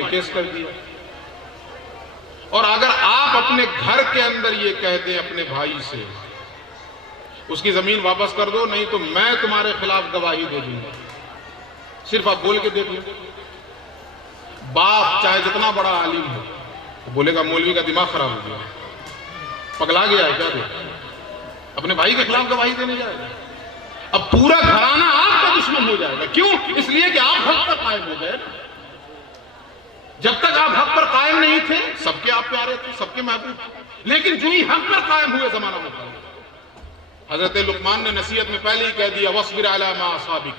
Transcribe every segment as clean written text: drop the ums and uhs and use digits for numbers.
نے کیس کر دیا. اور اگر آپ اپنے گھر کے اندر یہ کہہ دیں اپنے بھائی سے اس کی زمین واپس کر دو نہیں تو میں تمہارے خلاف گواہی دے دوں گا، صرف آپ بول کے دیکھ لیں. باپ چاہے جتنا بڑا عالم ہو بولے گا مولوی کا دماغ خراب ہو گیا، پگلا گیا ہے کیا دے، اپنے بھائی کے خلاف گواہی دینے جائے گا. اب پورا گھرانہ آپ کا دشمن ہو جائے گا. کیوں؟ اس لیے کہ آپ حق پر قائم ہو گئے. جب تک آپ حق پر قائم نہیں تھے سب کے آپ پیارے تھے، سب کے محبوب تھے، لیکن جو ہی حق پر قائم ہوئے زمانہ مکمل. حضرت لقمان نے نصیحت میں پہلے ہی کہہ دیا وَاصْبِرْ عَلَىٰ مَا أَصَابَكَ،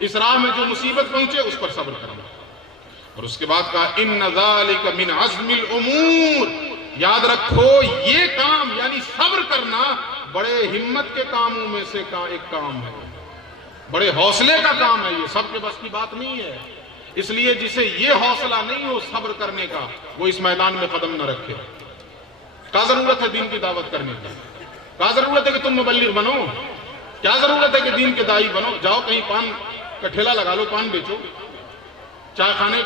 اس راہ میں جو مصیبت پہنچے اس پر صبر کرنا. اور اس کے بعد کہا إِنَّ ذَلِكَ مِنْ عَزْمِ الْأُمُورِ، یاد رکھو یہ کام یعنی صبر کرنا بڑے ہمت کے کاموں میں سے ایک کام ہے، بڑے حوصلے کا کام ہے. یہ سب کے بس کی بات نہیں ہے. اس لیے جسے یہ حوصلہ نہیں ہو صبر کرنے کا وہ اس میدان میں قدم نہ رکھے. کیا ضرورت ہے دین کی دعوت کرنے کی؟ کیا ضرورت ہے کہ تم مبلغ بنو؟ کیا ضرورت ہے کہ دین کے داعی بنو؟ جاؤ کہیں پان کا ٹھیلا لگا لو، پان بیچو، چائے خانے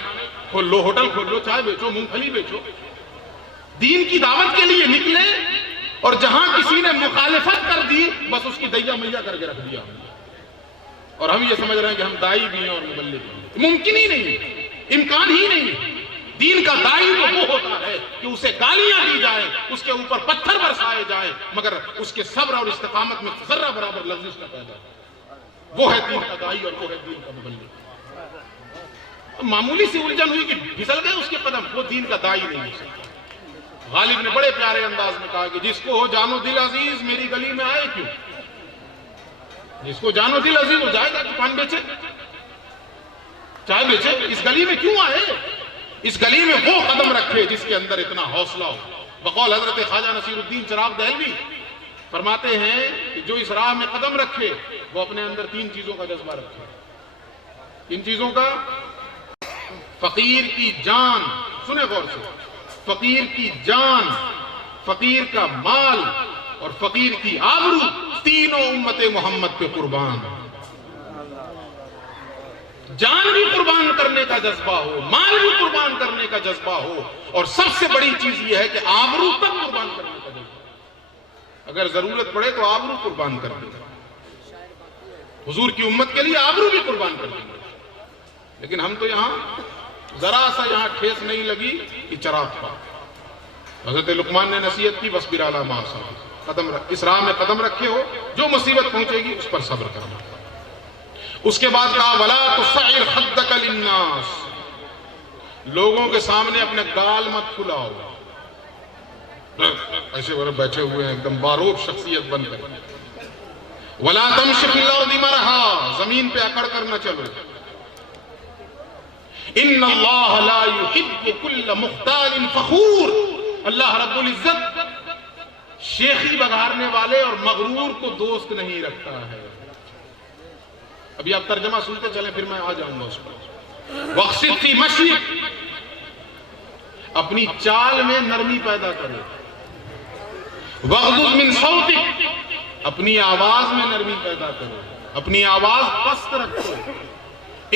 کھول لو، ہوٹل کھول لو، چائے بیچو، مونگ پھلی بیچو. دین کی دعوت کے لیے نکلے اور جہاں کسی نے مخالفت کر دی بس اس کی دیا میا کر کے رکھ دیا. اور ہم یہ سمجھ رہے ہیں کہ ہم دائی بھی ہیں اور مبلغ بھی ہیں. ممکن ہی نہیں، امکان ہی نہیں. دین کا دائی تو وہ ہوتا ہے کہ اسے گالیاں دی جائیں، اس کے اوپر پتھر برسائے جائیں، مگر اس کے صبر اور استقامت میں ذرہ برابر لغزش نہ پیدا ہو. وہ ہے دین کا دائی اور وہ ہے دین کا مبلغ. معمولی سی الجھن ہوئی کہ پھسل گئے اس کے قدم، وہ دین کا دائی نہیں ہو سکتا. غالب نے بڑے پیارے انداز میں کہا کہ جس کو ہو جانو دل عزیز میری گلی میں آئے کیوں. جس کو جانو دل عزیز ہو جائے گا دکان بیچے، چائے بیچے، اس گلی میں کیوں آئے؟ اس گلی میں وہ قدم رکھے جس کے اندر اتنا حوصلہ ہو. بقول حضرت خواجہ نصیر الدین چراغ دہلوی فرماتے ہیں کہ جو اس راہ میں قدم رکھے وہ اپنے اندر 3 چیزوں کا جذبہ رکھے. ان چیزوں کا فقیر کی جان، سنیں غور سے، فقیر کی جان، فقیر کا مال اور فقیر کی آبرو، تینوں امت محمد پہ قربان. جان بھی قربان کرنے کا جذبہ ہو، مال بھی قربان کرنے کا جذبہ ہو، اور سب سے بڑی چیز یہ ہے کہ آبرو تک قربان کرنے کا جذبہ. اگر ضرورت پڑے تو آبرو قربان کر دیں، حضور کی امت کے لیے آبرو بھی قربان کر دیں. لیکن ہم تو یہاں ذرا سا یہاں ٹھیس نہیں لگی کہ چراغ پا. حضرت لقمان نے نصیحت کی وَاصْبِرْ عَلَىٰ مَا أَصَابَكَ، اس راہ میں قدم رکھے ہو، جو مصیبت پہنچے گی اس پر صبر کرنا. اس کے بعد کہا وَلَا تُصَعِّرْ خَدَّكَ لِلنَّاسِ، لوگوں کے سامنے اپنے گال مت پھلاؤ. ایسے وہ بیٹھے ہوئے ہیں ایک دم باروب شخصیت بن کر. وَلَا تَمْشِ فِي الْأَرْضِ مَرَحًا، زمین پہ اکڑ کر نہ چلو. ان اللہ لا يحب كل مختال فخور، اللہ رب العزت شیخی بگارنے والے اور مغرور کو دوست نہیں رکھتا ہے. ابھی آپ ترجمہ سنتے چلیں پھر میں آ جاؤں گا اس پر. وَاقْصِدْ فِي مَشْيِكَ، اپنی چال میں نرمی پیدا کرو. وَاغْضُضْ مِنْ صَوْتِكَ، اپنی آواز میں نرمی پیدا کرو، اپنی آواز پست رکھو.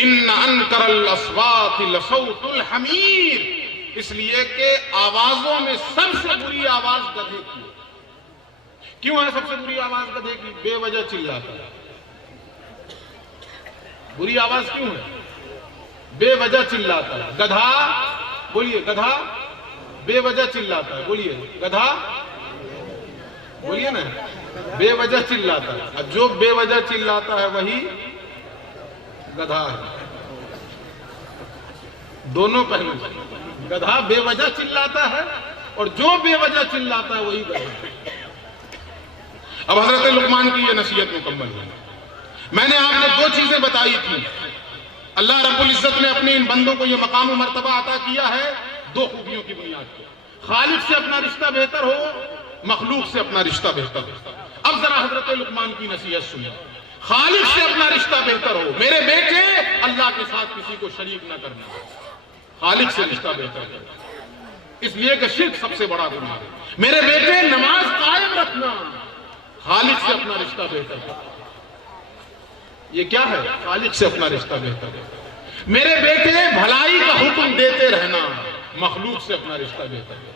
ان انکر الاصوات لصوت الحمیر، اس لیے کہ آوازوں میں سب سے بری آواز گدھے کی. کیوں ہے سب سے بری آواز گدھے کی؟ بے وجہ چلاتا ہے. بری آواز کیوں ہے؟ بے وجہ چلاتا ہے. گدھا بولیے، گدھا بے وجہ چلاتا ہے. بولیے گدھا، بولیے نا، بے وجہ چلاتا ہے. اب جو بے وجہ چلاتا ہے وہی گدھا ہے. دونوں پہلو، گدھا بے وجہ چلاتا ہے اور جو بے وجہ چلاتا ہے وہی گدھا ہے. اب حضرت لقمان کی یہ نصیحت مکمل ہے. میں نے آپ نے 2 چیزیں بتائی تھی. اللہ رب العزت نے اپنے ان بندوں کو یہ مقام و مرتبہ عطا کیا ہے 2 خوبیوں کی بنیاد پر. خالق سے اپنا رشتہ بہتر ہو، مخلوق سے اپنا رشتہ بہتر ہو. اب ذرا حضرت لقمان کی نصیحت سنیں. خالق سے اپنا رشتہ بہتر ہو، میرے بیٹے اللہ کے ساتھ کسی کو شریک نہ کرنا. خالق سے رشتہ بہتر کرنا، اس لیے کہ شرک سب سے بڑا گناہ ہے. میرے بیٹے نماز قائم رکھنا، خالق سے اپنا رشتہ بہتر کرنا. یہ کیا ہے؟ خالق سے اپنا رشتہ بہتر کرنا. میرے بیٹے بھلائی کا حکم دیتے رہنا، مخلوق سے اپنا رشتہ بہتر کرو.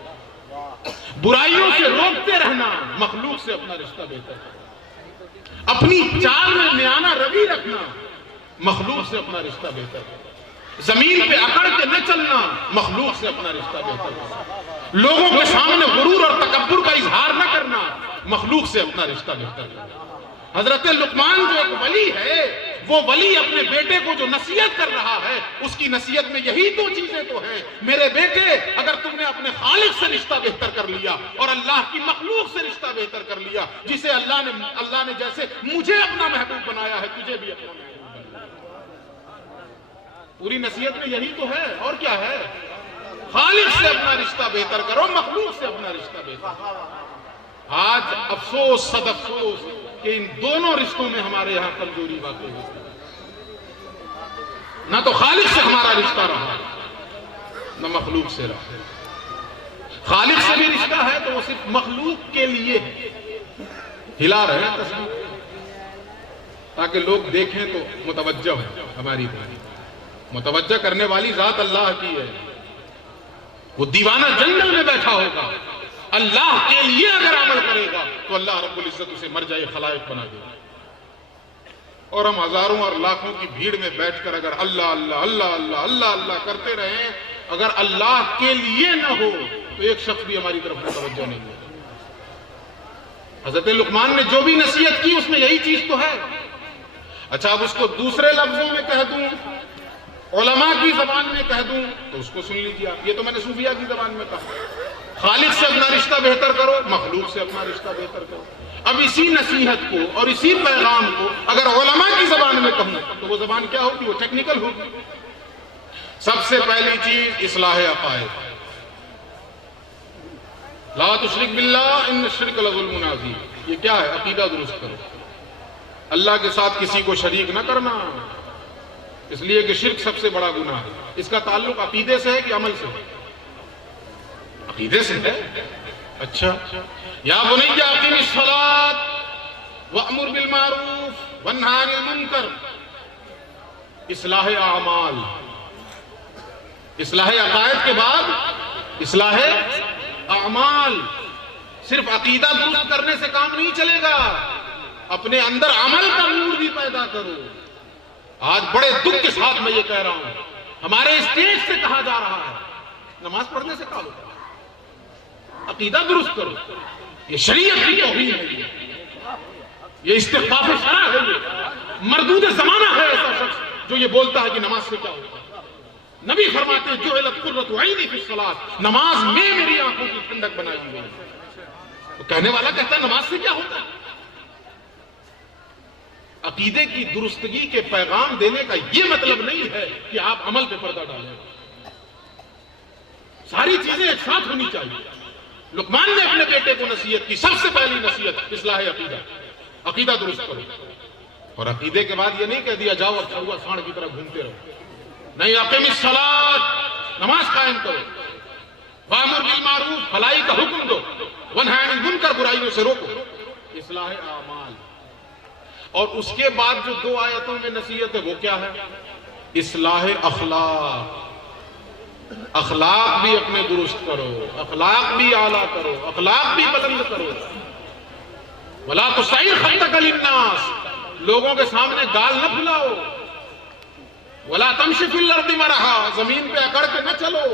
برائیوں سے روکتے رہنا مخلوق سے اپنا رشتہ بہتر کرو. اپنی چال میں میانہ روی رکھنا مخلوق سے اپنا رشتہ بہتر کرو. زمین پہ اکڑ کے نہ چلنا مخلوق سے اپنا رشتہ بہتر کرو. لوگوں کے سامنے غرور اور تکبر کا اظہار نہ کرنا مخلوق سے اپنا رشتہ بہتر کرو. حضرت لقمان جو ایک ولی ہے، وہ ولی اپنے بیٹے کو جو نصیحت کر رہا ہے، اس کی نصیحت میں یہی دو چیزیں تو ہیں. میرے بیٹے، اگر تم نے اپنے خالق سے رشتہ بہتر کر لیا اور اللہ کی مخلوق سے رشتہ بہتر کر لیا، جسے اللہ نے جیسے مجھے اپنا محبوب بنایا ہے، تجھے بھی اپنا محبوب بنایا. پوری نصیحت میں یہی تو ہے، اور کیا ہے؟ خالق سے اپنا رشتہ بہتر کرو، مخلوق سے اپنا رشتہ بہتر کرو. آج افسوس صد افسوس کہ ان دونوں رشتوں میں ہمارے یہاں کمزوری واقع ہوتی ہے. نہ تو خالق سے ہمارا رشتہ رہا، نہ مخلوق سے رہا. خالق سے بھی رشتہ ہے تو وہ صرف مخلوق کے لیے ہے. ہلا رہے ہیں تصویر تاکہ لوگ دیکھیں تو متوجہ ہو. ہماری متوجہ کرنے والی ذات اللہ کی ہے. وہ دیوانہ جنگل میں بیٹھا ہوگا، اللہ کے لیے اگر عمل کرے گا تو اللہ رب العزت اسے مرجع خلائق بنا دے گا. اور ہم ہزاروں اور لاکھوں کی بھیڑ میں بیٹھ کر اگر اللہ اللہ اللہ اللہ اللہ اللہ کرتے رہیں، اگر اللہ کے لیے نہ ہو تو ایک شخص بھی ہماری طرف متوجہ نہیں ہوگا. حضرت لقمان نے جو بھی نصیحت کی اس میں یہی چیز تو ہے. اچھا، اب اس کو دوسرے لفظوں میں کہہ دوں، علماء کی زبان میں کہہ دوں تو اس کو سن لیجیے. یہ تو میں نے صوفیہ کی زبان میں کہا. خالق سے اپنا رشتہ بہتر کرو، مخلوق سے اپنا رشتہ بہتر کرو. اب اسی نصیحت کو اور اسی پیغام کو اگر علماء کی زبان میں کہوں تو وہ زبان کیا ہوگی؟ وہ ٹیکنیکل ہوگی. سب سے پہلی چیز اصلاح عقائد. لا تشرک باللہ ان الشرک لظلم عظیم. یہ کیا ہے؟ عقیدہ درست کرو. اللہ کے ساتھ کسی کو شریک نہ کرنا، اس لیے کہ شرک سب سے بڑا گناہ ہے. اس کا تعلق عقیدے سے ہے کہ عمل سے ہے؟ عقیدے سے ہے. اچھا، یا بنی اقم الصلاۃ وامر بالمعروف وانہی عن المنکر. اصلاح اعمال، اصلاح عقائد کے بعد اصلاح اعمال. صرف عقیدہ درست کرنے سے کام نہیں چلے گا، اپنے اندر عمل کا نور بھی پیدا کرو. آج بڑے دکھ کے ساتھ میں یہ کہہ رہا ہوں، ہمارے اسٹیج سے کہا جا رہا ہے نماز پڑھنے سے کہا ہوتا ہے عقیدہ درست کرو. یہ شریعت کی توہین ہے، یہ استخفاف شرع ہے، یہ مردود زمانہ ہے ایسا شخص جو یہ بولتا ہے کہ نماز سے کیا ہوتا ہے. نبی فرماتے ہیں جعلت قرۃ عینی فی الصلاۃ، نماز میں میری آنکھوں کی ٹھنڈک بنائی ہوئی ہے. تو کہنے والا کہتا ہے نماز سے کیا ہوتا ہے؟ عقیدے کی درستگی کے پیغام دینے کا یہ مطلب نہیں ہے کہ آپ عمل پہ پردہ ڈالیں. ساری چیزیں ایک ساتھ ہونی چاہیے. لقمان نے اپنے بیٹے کو نصیحت کی، سب سے پہلی نصیحت اصلاح عقیدہ. عقیدہ درست کرو. اور عقیدے کے بعد یہ نہیں کہہ دیا جاؤ اچھا ہوا سانڈ کی طرح گھومتے رہو. نہیں، اقیم الصلاۃ، نماز قائم کرو. وامر بالمعروف، بھلائی کا حکم دو. ونہی عن المنکر، برائیوں سے روکو. اصلاح اعمال. اور اس کے بعد جو دو آیتوں میں نصیحت ہے وہ کیا ہے؟ اصلاح اخلاق. اخلاق بھی اپنے درست کرو، اخلاق بھی اعلیٰ کرو، اخلاق بھی بلند کرو. ولا تصعر خدک للناس، لوگوں کے سامنے گال نہ پھلاؤ. ولا تمشی فی الارض مرحا، زمین پہ اکڑ کے نہ چلو.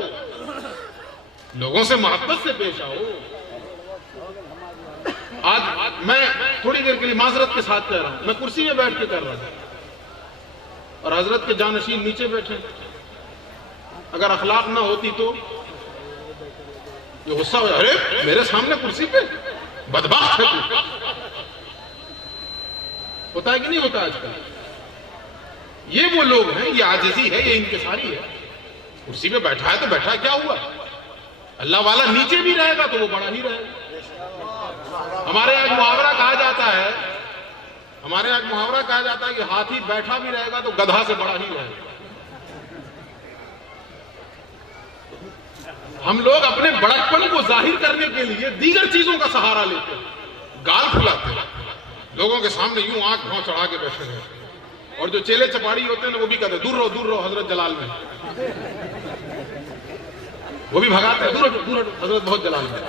لوگوں سے محبت سے پیش آؤ. آج میں تھوڑی دیر کے لیے معذرت کے ساتھ کہہ رہا ہوں، میں کرسی میں بیٹھ کے کر رہا تھا اور حضرت کے جانشین نیچے بیٹھے. اگر اخلاق نہ ہوتی تو یہ غصہ ہو جائے، ارے میرے سامنے کرسی پہ بدبخت ہے تو. ہوتا ہے کہ نہیں ہوتا آج کل؟ یہ وہ لوگ ہیں، یہ عاجزی ہے، یہ انکساری ہے. کرسی پہ بیٹھا ہے تو بیٹھا، کیا ہوا؟ اللہ والا نیچے بھی رہے گا تو وہ بڑا ہی رہے گا. ہمارے یہاں محاورہ کہا جاتا ہے کہ ہاتھی بیٹھا بھی رہے گا تو گدھا سے بڑا ہی رہے گا. ہم لوگ اپنے بڑکپن کو ظاہر کرنے کے لیے دیگر چیزوں کا سہارا لیتے ہیں. گال پھلاتے ہیں لوگوں کے سامنے، یوں آنکھ بھاؤں چڑھا کے بیٹھے رہے. اور جو چیلے چپاڑی ہوتے ہیں وہ بھی کہتے ہیں دور رہو حضرت جلال میں. وہ بھی بھگاتے ہیں، دور ہٹو دور ہٹو، حضرت بہت جلال ہے۔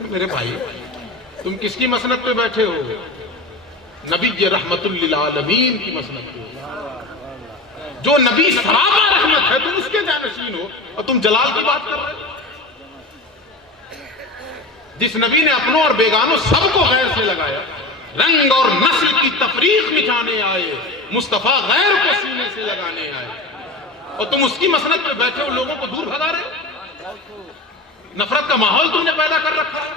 میرے بھائی تم کس کی مسند پہ بیٹھے ہو؟ نبی رحمت للعالمین کی مسند پہ ہو، جو نبی سراپا رحمت ہے، تم اس کے جانشین ہو اور تم جلال کی بات کر رہے ہو۔ جس نبی نے اپنوں اور بیگانوں سب کو غیر سے لگایا، رنگ اور نسل کی تفریق مٹانے آئے، مصطفیٰ غیر کو سینے سے لگانے آئے، اور تم اس کی مسند پہ بیٹھے ہو، لوگوں کو دور بھگا رہے ہو۔ نفرت کا ماحول تم نے پیدا کر رکھا ہے۔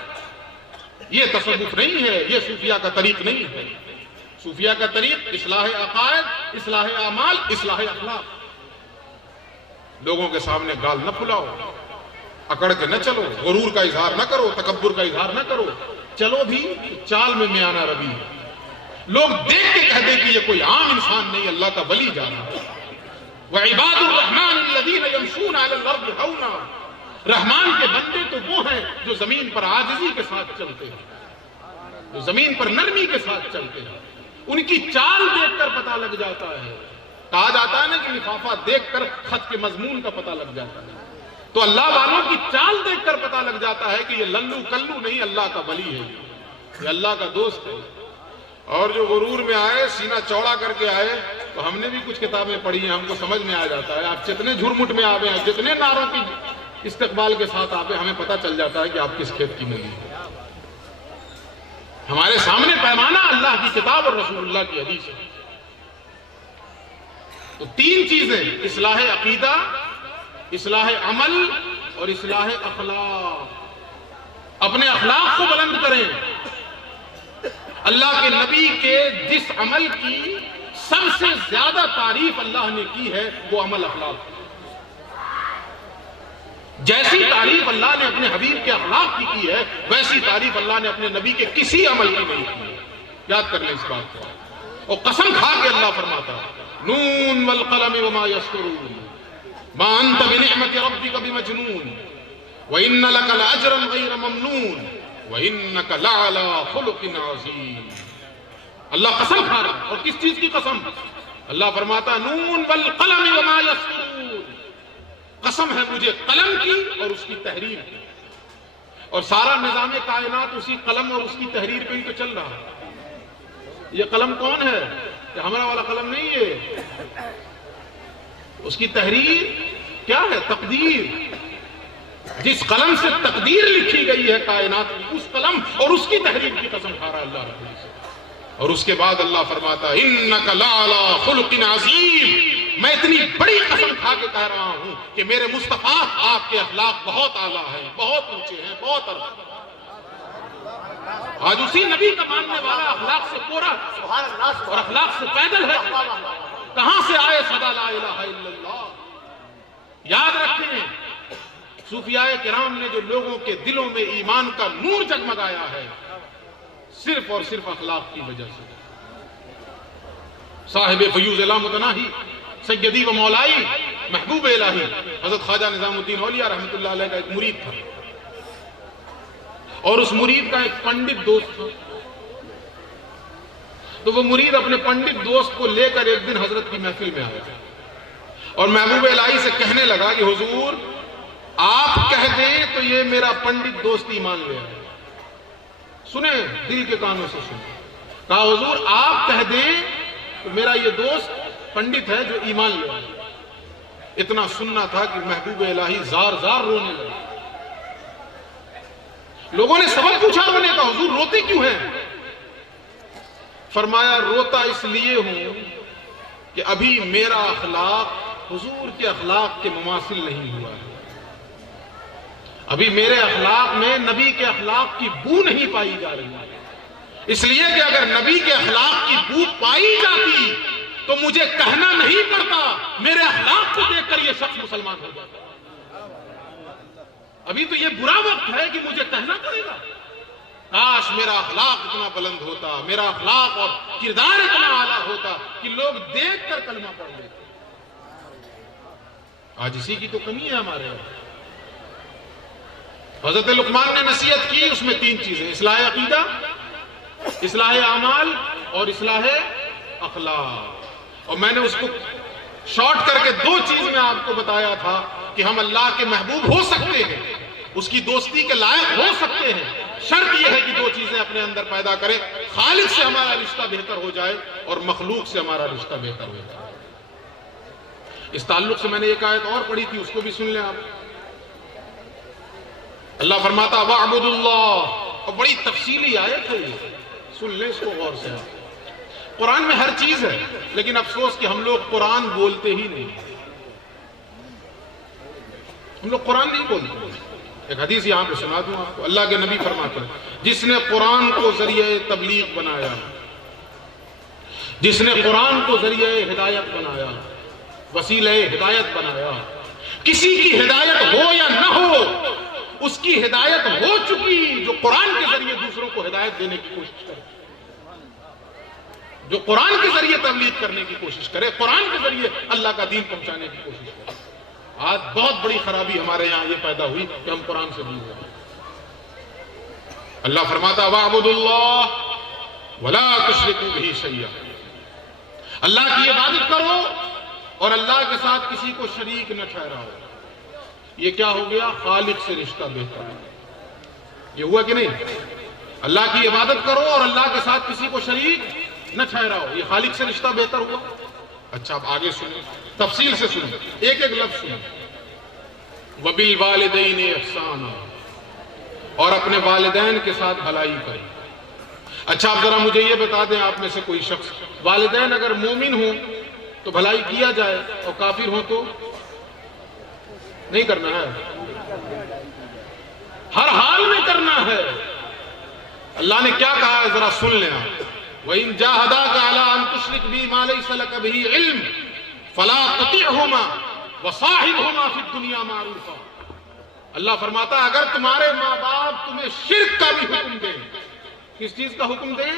یہ تصوف نہیں ہے، یہ صوفیہ کا طریق نہیں ہے۔ صوفیہ کا طریق اصلاح عقائد، اصلاح اعمال، اصلاح اخلاق۔ لوگوں کے سامنے گال نہ پھلاؤ، اکڑ کے نہ چلو، غرور کا اظہار نہ کرو، تکبر کا اظہار نہ کرو، چلو بھی چال میں میانہ روی ہے۔ لوگ دیکھ کے کہہ دیں کہ یہ کوئی عام انسان نہیں، اللہ کا ولی جانا ہے۔ وَعِبَادُ الرَّحْمَنِ الَّذِينَ يَمْشُونَ عَلَى الْأَرْضِ هَوْنًا، رحمان کے بندے تو وہ ہیں جو زمین پر عاجزی کے ساتھ چلتے ہیں، جو زمین پر نرمی کے ساتھ چلتے ہیں۔ ان کی چال دیکھ کر پتہ لگ جاتا ہے۔ کہا جاتا ہے نا کہ لفافہ دیکھ کر خط کے مضمون کا پتہ لگ جاتا ہے، تو اللہ والوں کی چال دیکھ کر پتہ لگ جاتا ہے کہ یہ للو کلو نہیں، اللہ کا ولی ہے، یہ اللہ کا دوست ہے۔ اور جو غرور میں آئے، سینہ چوڑا کر کے آئے، تو ہم نے بھی کچھ کتابیں پڑھی ہیں، ہم کو سمجھ میں آ جاتا ہے۔ آپ جتنے جھرمٹ میں آوے ہیں، جتنے نعروں کی استقبال کے ساتھ آوے، ہمیں پتہ چل جاتا ہے کہ آپ کس کھیت کی مولی ہے۔ ہمارے سامنے پیمانہ اللہ کی کتاب اور رسول اللہ کی حدیث ہے۔ تو تین چیزیں، اصلاح عقیدہ، اصلاح عمل اور اصلاح اخلاق۔ اپنے اخلاق کو بلند کریں۔ اللہ کے نبی کے جس عمل کی سب سے زیادہ تعریف اللہ نے کی ہے وہ عمل اخلاق۔ جیسی تعریف اللہ نے اپنے حبیب کے اخلاق کی ہے، ویسی تعریف اللہ نے اپنے نبی کے کسی عمل کی نہیں کی ہے۔ یاد کر لیں اس بات کو۔ اور قسم کھا کے اللہ فرماتا ہے، نون والقلم وما یسطرون ما انت بنعمت ربک بمجنون وان لک لاجرا غیر ممنون وانک لعلی خلق عظیم۔ اللہ قسم کھا رہا ہے، اور کس چیز کی قسم؟ اللہ فرماتا ہے نون والقلم وما یسطرون، قسم ہے مجھے قلم کی اور اس کی تحریر کی۔ اور سارا نظام کائنات اسی قلم اور اس کی تحریر پہ ہی تو چل رہا ہے۔ یہ قلم کون ہے؟ کہ ہمارا والا قلم نہیں ہے، اس کی تحریر کیا ہے؟ تقدیر۔ جس قلم سے تقدیر لکھی گئی ہے کائنات کی، اس قلم اور اس کی تحریر کی قسم کھا رہا ہے اللہ رب العزت۔ اور اس کے بعد اللہ فرماتا ہے انک لعلی خلق عظیم، میں اتنی بڑی قسم کھا کے کہہ رہا ہوں کہ میرے مصطفیٰ آپ کے اخلاق بہت اعلیٰ ہیں، بہت اونچے ہیں، بہت اعلیٰ۔ آج اسی نبی کا ماننے والا اخلاق سے پورا اور اخلاق سے پیدل ہے۔ کہاں سے آئے صدا لا الہ الا اللہ؟ یاد رکھیں، صوفیاء کرام نے جو لوگوں کے دلوں میں ایمان کا نور جگمگایا ہے، صرف اور صرف اخلاق کی وجہ سے۔ صاحب فیوض لا متناہی، سیدی و مولائی، محبوب الہی حضرت خواجہ نظام الدین اولیاء رحمۃ اللہ علیہ کا ایک مرید تھا، اور اس مرید کا ایک پنڈت دوست تھا۔ تو وہ مرید اپنے پنڈت دوست کو لے کر ایک دن حضرت کی محفل میں آیا اور محبوب الہی سے کہنے لگا کہ حضور آپ کہہ دیں تو یہ میرا پنڈت دوست ایمان لے آئے۔ سنیں، دل کے کانوں سے سنیں۔ کہا حضور آپ کہہ دیں تو میرا یہ دوست پنڈت ہے جو ایمان لے آئے۔ اتنا سننا تھا کہ محبوب الہی زار زار رونے لگے۔ لوگوں نے سبب پوچھا، انہوں نے کہا حضور روتے کیوں ہیں؟ فرمایا روتا اس لیے ہوں کہ ابھی میرا اخلاق حضور کے اخلاق کے مماثل نہیں ہوا ہے۔ ابھی میرے اخلاق میں نبی کے اخلاق کی بو نہیں پائی جا رہی ہے۔ اس لیے کہ اگر نبی کے اخلاق کی بو پائی جاتی تو مجھے کہنا نہیں پڑتا، میرے اخلاق کو دیکھ کر یہ شخص مسلمان ہو جاتا۔ ابھی تو یہ برا وقت ہے کہ مجھے کہنا پڑے گا۔ کاش میرا اخلاق اتنا بلند ہوتا، میرا اخلاق اور کردار اتنا اعلیٰ ہوتا کہ لوگ دیکھ کر کلمہ پڑھ لیتے۔ آج اسی کی تو کمی ہے ہمارے یہاں۔ حضرت لقمان نے نصیحت کی، اس میں تین چیزیں، اصلاح عقیدہ، اصلاح اعمال اور اصلاح اخلاق۔ اور میں نے اس کو شارٹ کر کے دو چیز میں آپ کو بتایا تھا کہ ہم اللہ کے محبوب ہو سکتے ہیں، اس کی دوستی کے لائق ہو سکتے ہیں، شرط یہ ہے کہ دو چیزیں اپنے اندر پیدا کریں، خالق سے ہمارا رشتہ بہتر ہو جائے اور مخلوق سے ہمارا رشتہ بہتر ہو جائے۔ اس تعلق سے میں نے ایک آیت اور پڑھی تھی، اس کو بھی سن لیں آپ۔ اللہ فرماتا وَاعْبُدُوا اللَّهَ، اور بڑی تفصیلی آیت ہے یہ، سن لیں اس کو غور سے۔ قرآن میں ہر چیز ہے، لیکن افسوس کہ ہم لوگ قرآن بولتے ہی نہیں، ہم لوگ قرآن نہیں بولتے۔ ایک حدیث یہاں پہ سنا دوں آپ کو، اللہ کے نبی فرماتے ہیں جس نے قرآن کو ذریعہ تبلیغ بنایا، جس نے قرآن کو ذریعہ ہدایت بنایا، وسیلہ ہدایت بنایا، کسی کی ہدایت ہو یا نہ ہو، اس کی ہدایت ہو چکی جو قرآن کے ذریعے دوسروں کو ہدایت دینے کی کوشش کرے، جو قرآن کے ذریعے تبلیغ کرنے کی کوشش کرے، قرآن کے ذریعے اللہ کا دین پہنچانے کی کوشش کرے۔ آج بہت بڑی خرابی ہمارے یہاں یہ پیدا ہوئی کہ ہم قرآن سے دور ہوئے۔ اللہ فرماتا وَاعْبُدُوا اللَّهَ وَلَا تُشْرِكُوا بِهِ شَيْئًا، اللہ کی عبادت کرو اور اللہ کے ساتھ کسی کو شریک نہ ٹھہراؤ۔ یہ کیا ہو گیا؟ خالق سے رشتہ بہتر ہے۔ یہ ہوا کہ نہیں؟ اللہ کی عبادت کرو اور اللہ کے ساتھ کسی کو شریک نہ ٹھہراؤ، یہ خالق سے رشتہ بہتر ہوا۔ اچھا اب آگے سنیں، تفصیل سے سنیں، ایک ایک لفظ سنیں۔ وَبِالْوَالِدَيْنِ إِحْسَانًا، اور اپنے والدین کے ساتھ بھلائی کریں۔ اچھا اب ذرا مجھے یہ بتا دیں آپ میں سے کوئی شخص، والدین اگر مومن ہوں تو بھلائی کیا جائے اور کافر ہوں تو نہیں کرنا ہے، ہر حال میں کرنا ہے۔ اللہ نے کیا کہا ہے ذرا سن لیں آپ۔ وَإِن جَاهَدَاكَ عَلَىٰ أَن تُشْرِكَ بِي مَا لَيْسَ لَكَ بِهِ عِلْمٌ فَلَا تُطِعْهُمَا وَصَاحِبْهُمَا فِي الدُّنْيَا مَعْرُوفًا۔ اللہ فرماتا ہے اگر تمہارے ماں باپ تمہیں شرک کا بھی حکم دیں، کس چیز کا حکم دیں؟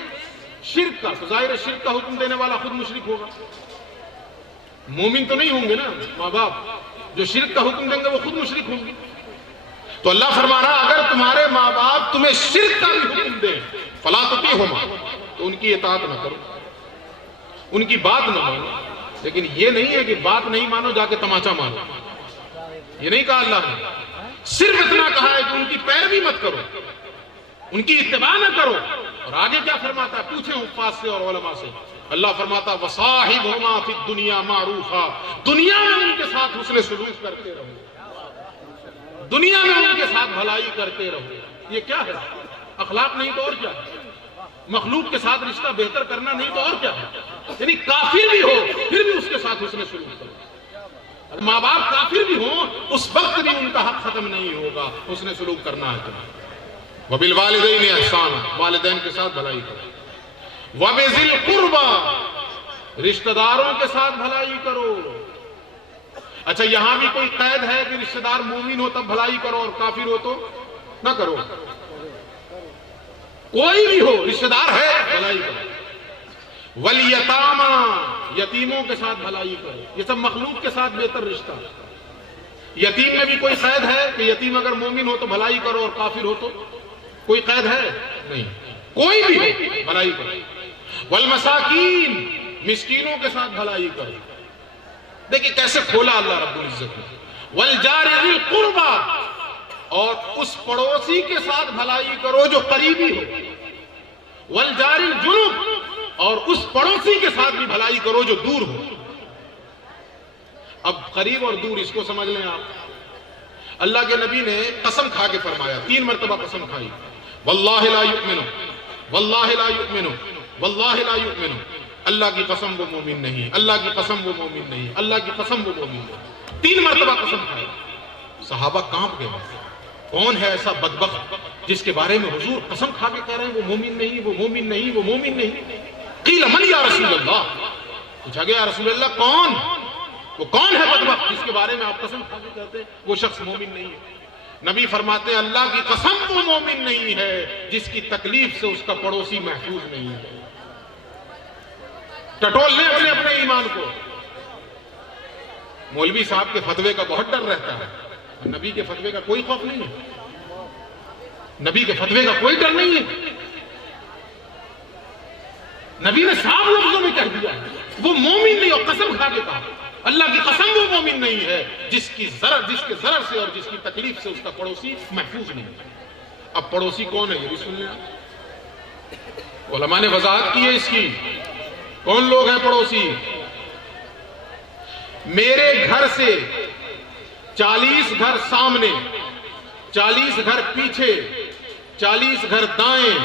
شرک کا، تو ظاہر ہے شرک کا حکم دینے والا خود مشرک ہوگا، مومن تو نہیں ہوں گے نا ماں باپ، جو شرک کا حکم دیں گے وہ خود مشرک ہوں گے۔ تو اللہ فرما رہا اگر تمہارے ماں باپ تمہیں شرک کا بھی حکم دیں فلا تطیعہما، تو ان کی اطاعت نہ کرو، ان کی بات نہ مانو۔ لیکن یہ نہیں ہے کہ بات نہیں مانو جا کے تماچا مانو، یہ نہیں کہا اللہ نے، صرف اتنا کہا ہے کہ ان کی پیروی مت کرو، ان کی اتباع نہ کرو۔ اور آگے کیا فرماتا ہے؟ پوچھیں حفاظ سے اور علماء سے، اللہ فرماتا وَصَاحِبْهُمَا فِي الدُّنْيَا مَعْرُوفًا، دنیا میں ان کے ساتھ حسن سلوک کرتے رہو، دنیا میں ان کے ساتھ بھلائی کرتے رہو۔ یہ کیا ہے؟ اخلاق نہیں تو اور کیا ہے؟ مخلوق کے ساتھ رشتہ بہتر کرنا نہیں تو اور کیا ہے؟ یعنی کافر بھی ہو پھر بھی اس کے ساتھ حسن سلوک کرو، ماں باپ کافر بھی ہوں اس وقت بھی ان کا حق ختم نہیں ہوگا، حسن سلوک کرنا ہے تمہیں۔ وَبِالْوَالِدَيْنِ إِحْسَانًا، والدین کے ساتھ بھلائی کرو۔ وَبِذِي الْقُرْبَى، رشتہ داروں کے ساتھ بھلائی کرو۔ اچھا یہاں بھی کوئی قید ہے کہ رشتہ دار مومن ہو تب بھلائی کرو اور کافر ہو تو نہ کرو؟ کوئی بھی ہو رشتہ دار ہے بھلائی کرو۔ وَالْيَتَامَى، یتیموں کے ساتھ بھلائی کرو۔ یہ سب مخلوق کے ساتھ بہتر رشتہ۔ یتیم میں بھی کوئی قید ہے کہ یتیم اگر مومن ہو تو بھلائی کرو اور کافر ہو تو؟ کوئی قید ہے نہیں، کوئی بھی ہو بھلائی کرو۔ والمساکین، مسکینوں کے ساتھ بھلائی کرو۔ دیکھیں کیسے کھولا اللہ رب العزت نے۔ والجار ذی القربى، اور اس پڑوسی کے ساتھ بھلائی کرو جو قریبی ہو۔ والجار الجنب، اور اس پڑوسی کے ساتھ بھی بھلائی کرو جو دور ہو۔ اب قریب اور دور اس کو سمجھ لیں آپ۔ اللہ کے نبی نے قسم کھا کے فرمایا، 3 مرتبہ قسم کھائی، واللہ لا یؤمن، واللہ لا یؤمن، واللہ لا یؤمن، اللہ کی قسم وہ مومن نہیں، اللہ کی قسم وہ مومن نہیں، اللہ کی قسم وہ مومن نہیں۔ 3 مرتبہ قسم کھائی۔ صحابہ کانپ گئے، کون ہے ایسا بدبخت جس کے بارے میں حضور قسم کھا کے کہہ رہے ہیں وہ مومن نہیں، وہ مومن نہیں، وہ مومن نہیں؟ قیل من یا رسول اللہ، پوچھا گیا رسول اللہ کون، وہ کون ہے بدبخت جس کے بارے میں آپ قسم کھا کے کہتے ہیں وہ شخص مومن نہیں ہے؟ نبی فرماتے ہیں اللہ کی قسم وہ مومن نہیں ہے جس کی تکلیف سے اس کا پڑوسی محفوظ نہیں ہے۔ ٹٹول لیں اپنے اپنے ایمان کو۔ مولوی صاحب کے فتوے کا بہت ڈر رہتا ہے، نبی کے فتوے کا کوئی خوف نہیں ہے، نبی کے فتوے کا کوئی ڈر نہیں ہے۔ نبی نے صاف لفظوں میں کہہ دیا وہ مومن نہیں، اور قسم کھا کے کہا اللہ کی قسم وہ مومن نہیں ہے جس کے ضرر سے اور جس کی تکلیف سے اس کا پڑوسی محفوظ نہیں ہے۔ اب پڑوسی کون ہے یہ بھی سن لیں۔ علماء نے وضاحت کی ہے اس کی، کون لوگ ہیں پڑوسی؟ میرے گھر سے 40 گھر سامنے، 40 گھر پیچھے، 40 گھر دائیں،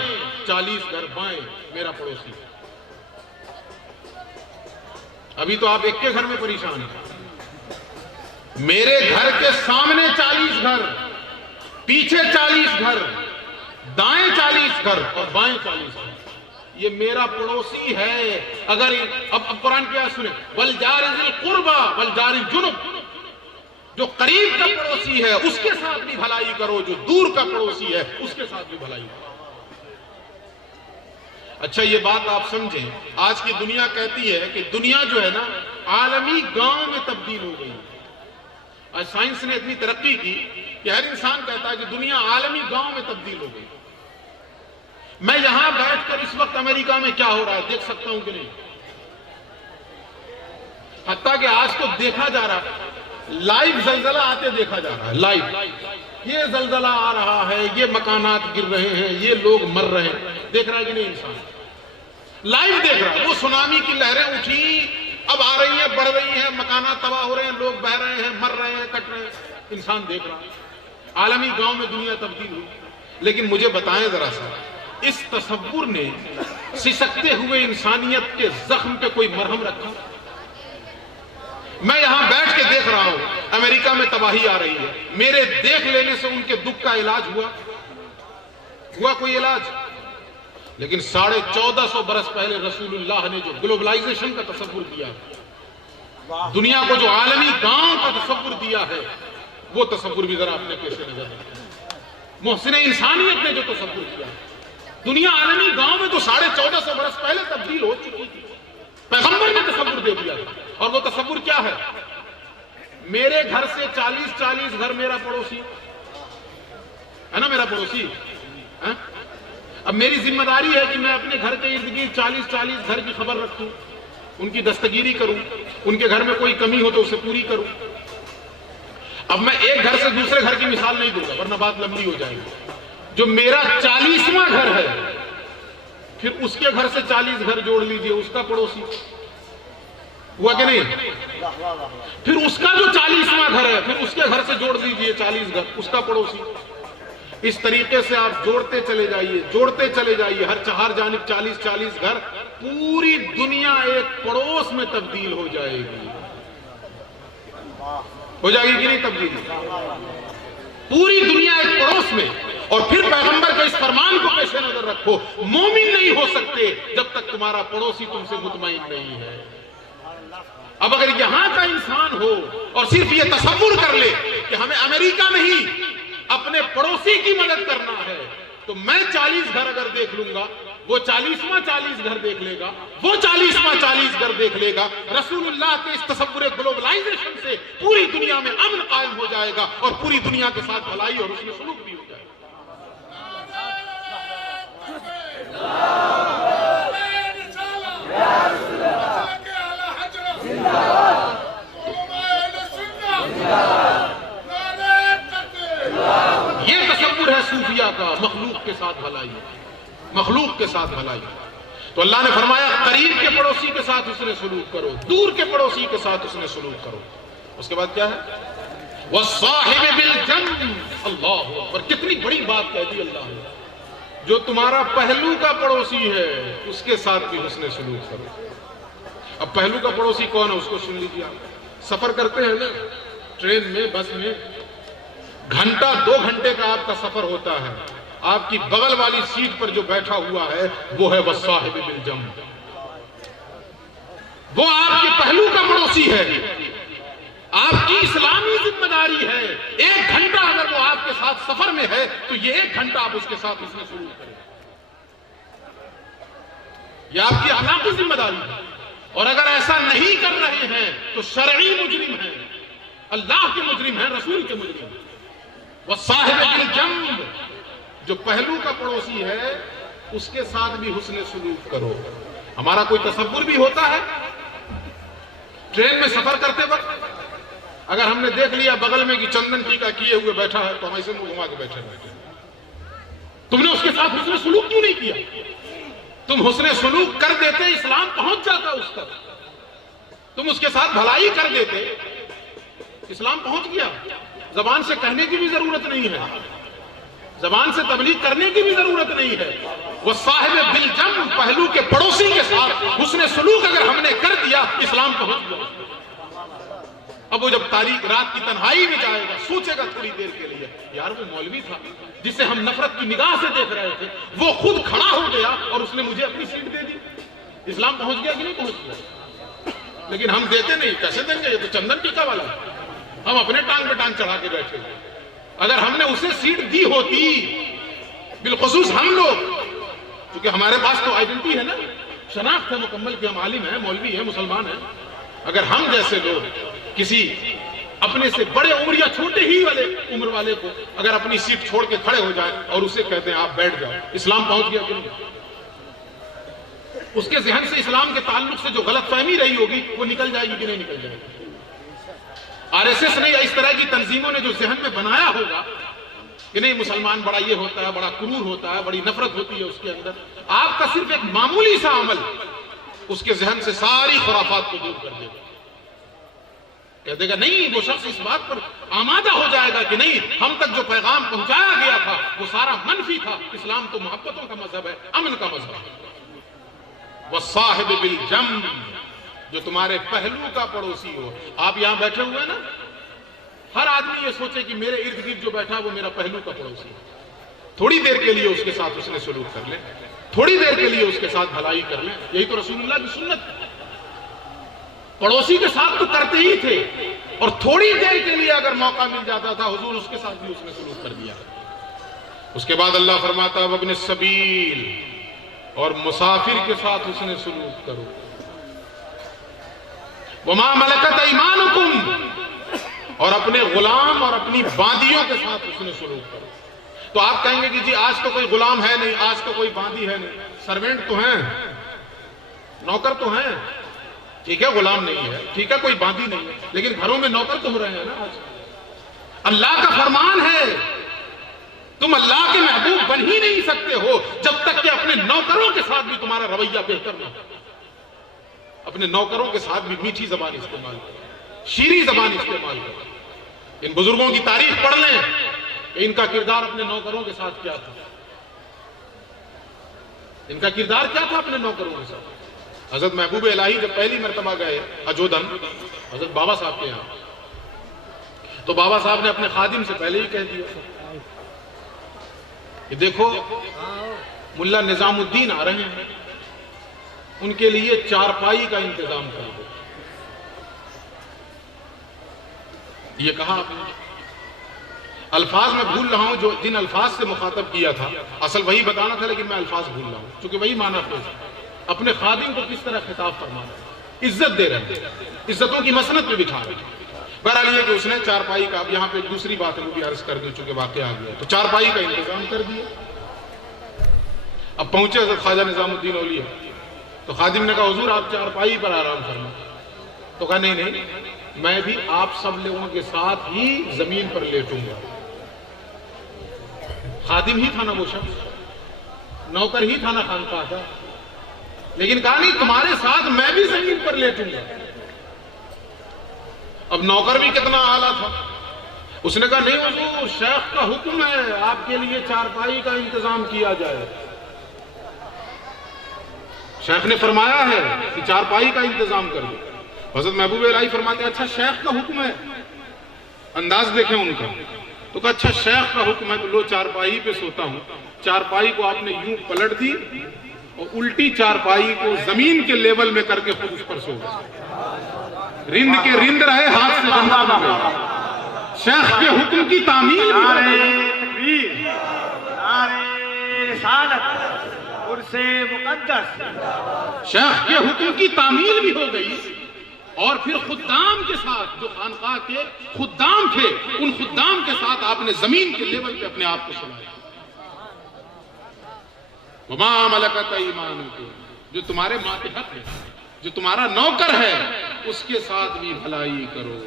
40 گھر بائیں میرا پڑوسی ہے۔ ابھی تو آپ ایک کے گھر میں پریشان ہیں۔ میرے گھر کے سامنے 40 گھر، پیچھے 40 گھر، دائیں 40 گھر اور بائیں 40 گھر، یہ میرا پڑوسی ہے۔ اگر اب قرآن کیا سنیں، والجار ذی القربى والجار الجنب، جو قریب کا پڑوسی ہے اس کے ساتھ بھی بھلائی کرو، جو دور کا پڑوسی ہے اس کے ساتھ بھی بھلائی کرو۔ اچھا یہ بات آپ سمجھیں، آج کی دنیا کہتی ہے کہ دنیا جو ہے نا عالمی گاؤں میں تبدیل ہو گئی۔ آج سائنس نے اتنی ترقی کی کہ ہر انسان کہتا ہے کہ دنیا عالمی گاؤں میں تبدیل ہو گئی۔ میں یہاں بیٹھ کر اس وقت امریکہ میں کیا ہو رہا ہے دیکھ سکتا ہوں کہ نہیں؟ حتیٰ کہ آج تو دیکھا جا رہا ہے، لائیو زلزلہ آتے دیکھا جا رہا ہے، لائیو یہ زلزلہ آ رہا ہے، یہ مکانات گر رہے ہیں، یہ لوگ مر رہے ہیں، دیکھ رہا ہے کہ نہیں انسان؟ لائیو دیکھ رہا ہے۔ وہ سونامی کی لہریں اٹھی، اب آ رہی ہیں، بڑھ رہی ہیں، مکانات تباہ ہو رہے ہیں، لوگ بہ رہے ہیں، مر رہے ہیں، کٹ رہے ہیں، انسان دیکھ رہا ہے۔ عالمی گاؤں میں دنیا تبدیل ہوئی۔ لیکن مجھے بتائیں ذرا سا، اس تصور نے سسکتے ہوئے انسانیت کے زخم پہ کوئی مرہم رکھا؟ میں یہاں بیٹھ کے دیکھ رہا ہوں امریکہ میں تباہی آ رہی ہے، میرے دیکھ لینے سے ان کے دکھ کا علاج ہوا کوئی علاج؟ لیکن 1450 برس پہلے رسول اللہ نے جو گلوبلائزیشن کا تصور دیا ہے، دنیا کو جو عالمی گاؤں کا تصور دیا ہے، وہ تصور بھی ذرا اپنے پیش نظر رکھیں۔ محسن انسانیت نے جو تصور کیا، دنیا عالمی گاؤں میں تو 1450 برس پہلے تبدیل ہو چکی تھی، پیغمبر نے تصور دے دیا تھا۔ اور وہ تصور کیا ہے؟ میرے گھر سے 40 گھر میرا پڑوسی ہے نا، میرا پڑوسی ہے۔ اب میری ذمہ داری ہے کہ میں اپنے گھر کے ارد گرد 40 گھر کی خبر رکھوں، ان کی دستگیری کروں، ان کے گھر میں کوئی کمی ہو تو اسے پوری کروں۔ اب میں ایک گھر سے دوسرے گھر کی مثال نہیں دوں گا ورنہ بات لمبی ہو جائے گی۔ جو میرا 40واں گھر ہے، پھر اس کے گھر سے 40 گھر جوڑ لیجئے، اس کا پڑوسی ہوا کہ نہیں؟ پھر اس کا جو 40واں گھر ہے، پھر اس کے گھر سے جوڑ لیجئے 40 گھر، اس کا پڑوسی۔ اس طریقے سے آپ جوڑتے چلے جائیے، ہر چہار جانب 40 گھر، پوری دنیا ایک پڑوس میں تبدیل ہو جائے گی۔ ہو جائے گی کہ نہیں تبدیل؟ پوری دنیا ایک پڑوس میں۔ اور پھر پیغمبر کے اس فرمان کو پیش نظر رکھو، مومن نہیں ہو سکتے جب تک تمہارا پڑوسی تم سے مطمئن نہیں ہے۔ اب اگر یہاں کا انسان ہو اور صرف یہ تصور کر لے کہ ہمیں امریکہ نہیں اپنے پڑوسی کی مدد کرنا ہے، تو میں 40 گھر اگر دیکھ لوں گا، وہ 40واں 40 گھر دیکھ لے گا، وہ 40واں 40 گھر دیکھ لے گا۔ رسول اللہ کے اس تصور گلوبلائزیشن سے پوری دنیا میں امن قائم ہو جائے گا اور پوری دنیا کے ساتھ بھلائی اور حسن سلوک بھی ہو جائے گا۔ یہ تصور ہے صوفیہ کا، مخلوق کے ساتھ بھلائی، مخلوق کے ساتھ بھلائی۔ تو اللہ نے فرمایا قریب کے پڑوسی کے ساتھ حسن سلوک کرو، دور کے پڑوسی کے ساتھ حسن سلوک کرو۔ اس کے بعد کیا ہے؟ وَالصَّاحِبِ بِالْجَنْبِ۔ اللہ اکبر، کتنی بڑی بات کہہ دی اللہ نے۔ جو تمہارا پہلو کا پڑوسی ہے اس کے ساتھ بھی حسن سلوک کرو۔ اب پہلو کا پڑوسی کون ہے اس کو سن لیجیے۔ آپ سفر کرتے ہیں نا، ٹرین میں، بس میں، گھنٹہ 2 گھنٹے کا آپ کا سفر ہوتا ہے، آپ کی بغل والی سیٹ پر جو بیٹھا ہوا ہے وہ ہے وَالصَّاحِبِ بِالْجَنْبِ، وہ آپ کے پہلو کا پڑوسی ہے، آپ کی اسلامی ذمہ داری ہے۔ 1 گھنٹہ اگر وہ آپ کے ساتھ سفر میں ہے تو یہ 1 گھنٹہ آپ اس کے ساتھ اس میں سلوک کریں، یہ آپ کی اخلاقی ذمہ داری ہے۔ اور اگر ایسا نہیں کر رہے ہیں تو شرعی مجرم ہیں، اللہ کے مجرم ہیں، رسول کے مجرم ہیں۔ وَالصَّاحِبِ بِالْجَنْبِ، جو پہلو کا پڑوسی ہے اس کے ساتھ بھی حسن سلوک کرو۔ ہمارا کوئی تصور بھی ہوتا ہے ٹرین میں سفر کرتے وقت اگر ہم نے دیکھ لیا بغل میں کہ چندن ٹیکا کیے ہوئے بیٹھا ہے تو ہم ایسے منہ گھما کے بیٹھے تم نے اس کے ساتھ حسن سلوک کیوں نہیں کیا؟ تم حسن سلوک کر دیتے اسلام پہنچ جاتا اس تک. تم اس کے ساتھ بھلائی کر دیتے اسلام پہنچ گیا. زبان سے کہنے کی بھی ضرورت نہیں ہے, زبان سے تبلیغ کرنے کی بھی ضرورت نہیں ہے. وہ صاحب بالجم پہلو کے پڑوسی کے ساتھ حسن سلوک اگر ہم نے کر دیا اسلام پہنچ گیا. اب وہ جب تاریخ رات کی تنہائی میں جائے گا سوچے گا تھوڑی دیر کے لیے, یار وہ مولوی تھا جسے ہم نفرت کی نگاہ سے دیکھ رہے تھے, وہ خود کھڑا ہو گیا اور اس نے مجھے اپنی سیٹ دے دی. اسلام پہنچ گیا کہ نہیں پہنچ گیا؟ لیکن ہم دیتے نہیں. کیسے دیں گے؟ یہ تو چندن ٹیکا والا ہے. ہم اپنے ٹانگ پہ ٹانگ چڑھا کے بیٹھے. اگر ہم نے اسے سیٹ دی ہوتی, بالخصوص ہم لوگ, کیونکہ ہمارے پاس تو آئیڈنٹی ہے نا, شناخت ہے مکمل کہ ہم عالم ہیں, مولوی ہیں, مسلمان ہیں. اگر ہم جیسے لوگ کسی اپنے سے بڑے عمر یا چھوٹے ہی والے عمر والے کو اگر اپنی سیٹ چھوڑ کے کھڑے ہو جائیں اور اسے کہتے ہیں آپ بیٹھ جاؤ, اسلام پہنچ گیا کہ نہیں؟ اس کے ذہن سے اسلام کے تعلق سے جو غلط فہمی رہی ہوگی وہ نکل جائے گی کہ نہیں نکل جائے گی؟ آر ایس ایس نے یا اس طرح کی تنظیموں نے جو ذہن میں بنایا ہوگا کہ نہیں مسلمان بڑا یہ ہوتا ہے, بڑا کرور ہوتا ہے, بڑی نفرت ہوتی ہے اس کے اندر, آپ کا صرف ایک معمولی سا عمل اس کے ذہن سے ساری خرافات کو دور کر دے گا. کہہ دے گا نہیں, وہ شخص اس بات پر آمادہ ہو جائے گا کہ نہیں, ہم تک جو پیغام پہنچایا گیا تھا وہ سارا منفی تھا. اسلام تو محبتوں کا مذہب ہے, امن کا مذہب ہے. وَالصَّاحِبِ بِالْجَنْبِ, جو تمہارے پہلو کا پڑوسی ہو. آپ یہاں بیٹھے ہوئے نا, ہر آدمی یہ سوچے کہ میرے ارد گرد جو بیٹھا وہ میرا پہلو کا پڑوسی ہے. تھوڑی دیر کے لیے اس کے ساتھ اس نے سلوک کر لیں, تھوڑی دیر کے لیے اس کے ساتھ بھلائی کر لیں. یہی تو رسول اللہ کی سنت ہے. پڑوسی کے ساتھ تو کرتے ہی تھے, اور تھوڑی دیر کے لیے اگر موقع مل جاتا تھا حضور اس کے ساتھ بھی اس نے سلوک کر دیا. اس کے بعد اللہ فرماتا ہے وابن السبیل, اور مسافر کے ساتھ اس نے سلوک کرو. وما ملکت ایمانکم, اور اپنے غلام اور اپنی باندیوں کے ساتھ اس نے سلوک کرو. تو آپ کہیں گے کہ جی آج تو کوئی غلام ہے نہیں, آج تو کوئی باندی ہے نہیں, سرونٹ تو ہیں, نوکر تو ہیں, ٹھیک ہے غلام نہیں ہے, ٹھیک ہے کوئی باندی نہیں ہے, لیکن گھروں میں نوکر تو ہو رہے ہیں نا آج. اللہ کا فرمان ہے تم اللہ کے محبوب بن ہی نہیں سکتے ہو جب تک کہ اپنے نوکروں کے ساتھ بھی تمہارا رویہ بہتر نہ ہو. اپنے نوکروں کے ساتھ بھی میٹھی زبان استعمال کرو, شیریں زبان استعمال کرو. ان بزرگوں کی تاریخ پڑھ لیں کہ ان کا کردار اپنے نوکروں کے ساتھ کیا تھا. ان کا کردار کیا تھا اپنے نوکروں کے ساتھ. حضرت محبوب الہی جب پہلی مرتبہ گئے اجودھن حضرت بابا صاحب کے یہاں, تو بابا صاحب نے اپنے خادم سے پہلے ہی کہہ دیا کہ دیکھو ملا نظام الدین آ رہے ہیں, ان کے لیے چارپائی کا انتظام کر دو. یہ کہا آپ نے. الفاظ میں بھول رہا ہوں, جو جن الفاظ سے مخاطب کیا تھا اصل وہی بتانا تھا, لیکن میں الفاظ بھول رہا ہوں چونکہ وہی معنی پہ اپنے خادم کو کس طرح خطاب فرمانا, عزت دے رہے ہیں, عزتوں کی مسند پہ بٹھا رہے ہیں. بہرحال یہ کہ اس نے چارپائی کا, اب یہاں پہ ایک دوسری بات ہے وہ بھی عرض کر دوں چونکہ واقعہ آ گیا, تو چارپائی کا انتظام کر دیا. اب پہنچے حضرت خواجہ نظام الدین اولیاء, تو خادم نے کہا حضور آپ چارپائی پر آرام فرمائیں. تو کہا نہیں نہیں, میں بھی آپ سب لوگوں کے ساتھ ہی زمین پر لیٹوں گا. خادم ہی تھا نا وہ شخص, نوکر ہی تھا نا خانقاہ کا, لیکن کہا نہیں تمہارے ساتھ میں بھی زمین پر لیٹوں گا. اب نوکر بھی کتنا اعلیٰ تھا, اس نے کہا نہیں حضور شیخ کا حکم ہے آپ کے لیے چارپائی کا انتظام کیا جائے. شیخ نے فرمایا ہے کہ چارپائی کا انتظام کر دو. حضرت محبوب الہی فرماتے ہیں اچھا شیخ کا حکم ہے, انداز دیکھیں ان کا. تو کہا اچھا شیخ کا حکم ہے تو لو چارپائی پہ سوتا ہوں. چارپائی کو آپ نے یوں پلٹ دی اور الٹی چارپائی کو زمین کے لیول میں کر کے خود اس پر سو گئے. رند کے رند رہے, ہاتھ سے بندہ نہ گئے. شیخ کے حکم کی تعمیل نعرہ تکبیر, نعرہ رسالت, عرص مقدس. شیخ کے حکم کی تعمیل بھی ہو گئی, اور پھر خدام کے ساتھ جو خانقاہ کے خدام تھے ان خدام کے ساتھ آپ نے زمین کے لیول پہ اپنے آپ کو سنایا. وما ملکت ایمانکم, جو تمہارے ماتحت ہے, جو تمہارا نوکر ہے, اس کے ساتھ بھی بھلائی کرو۔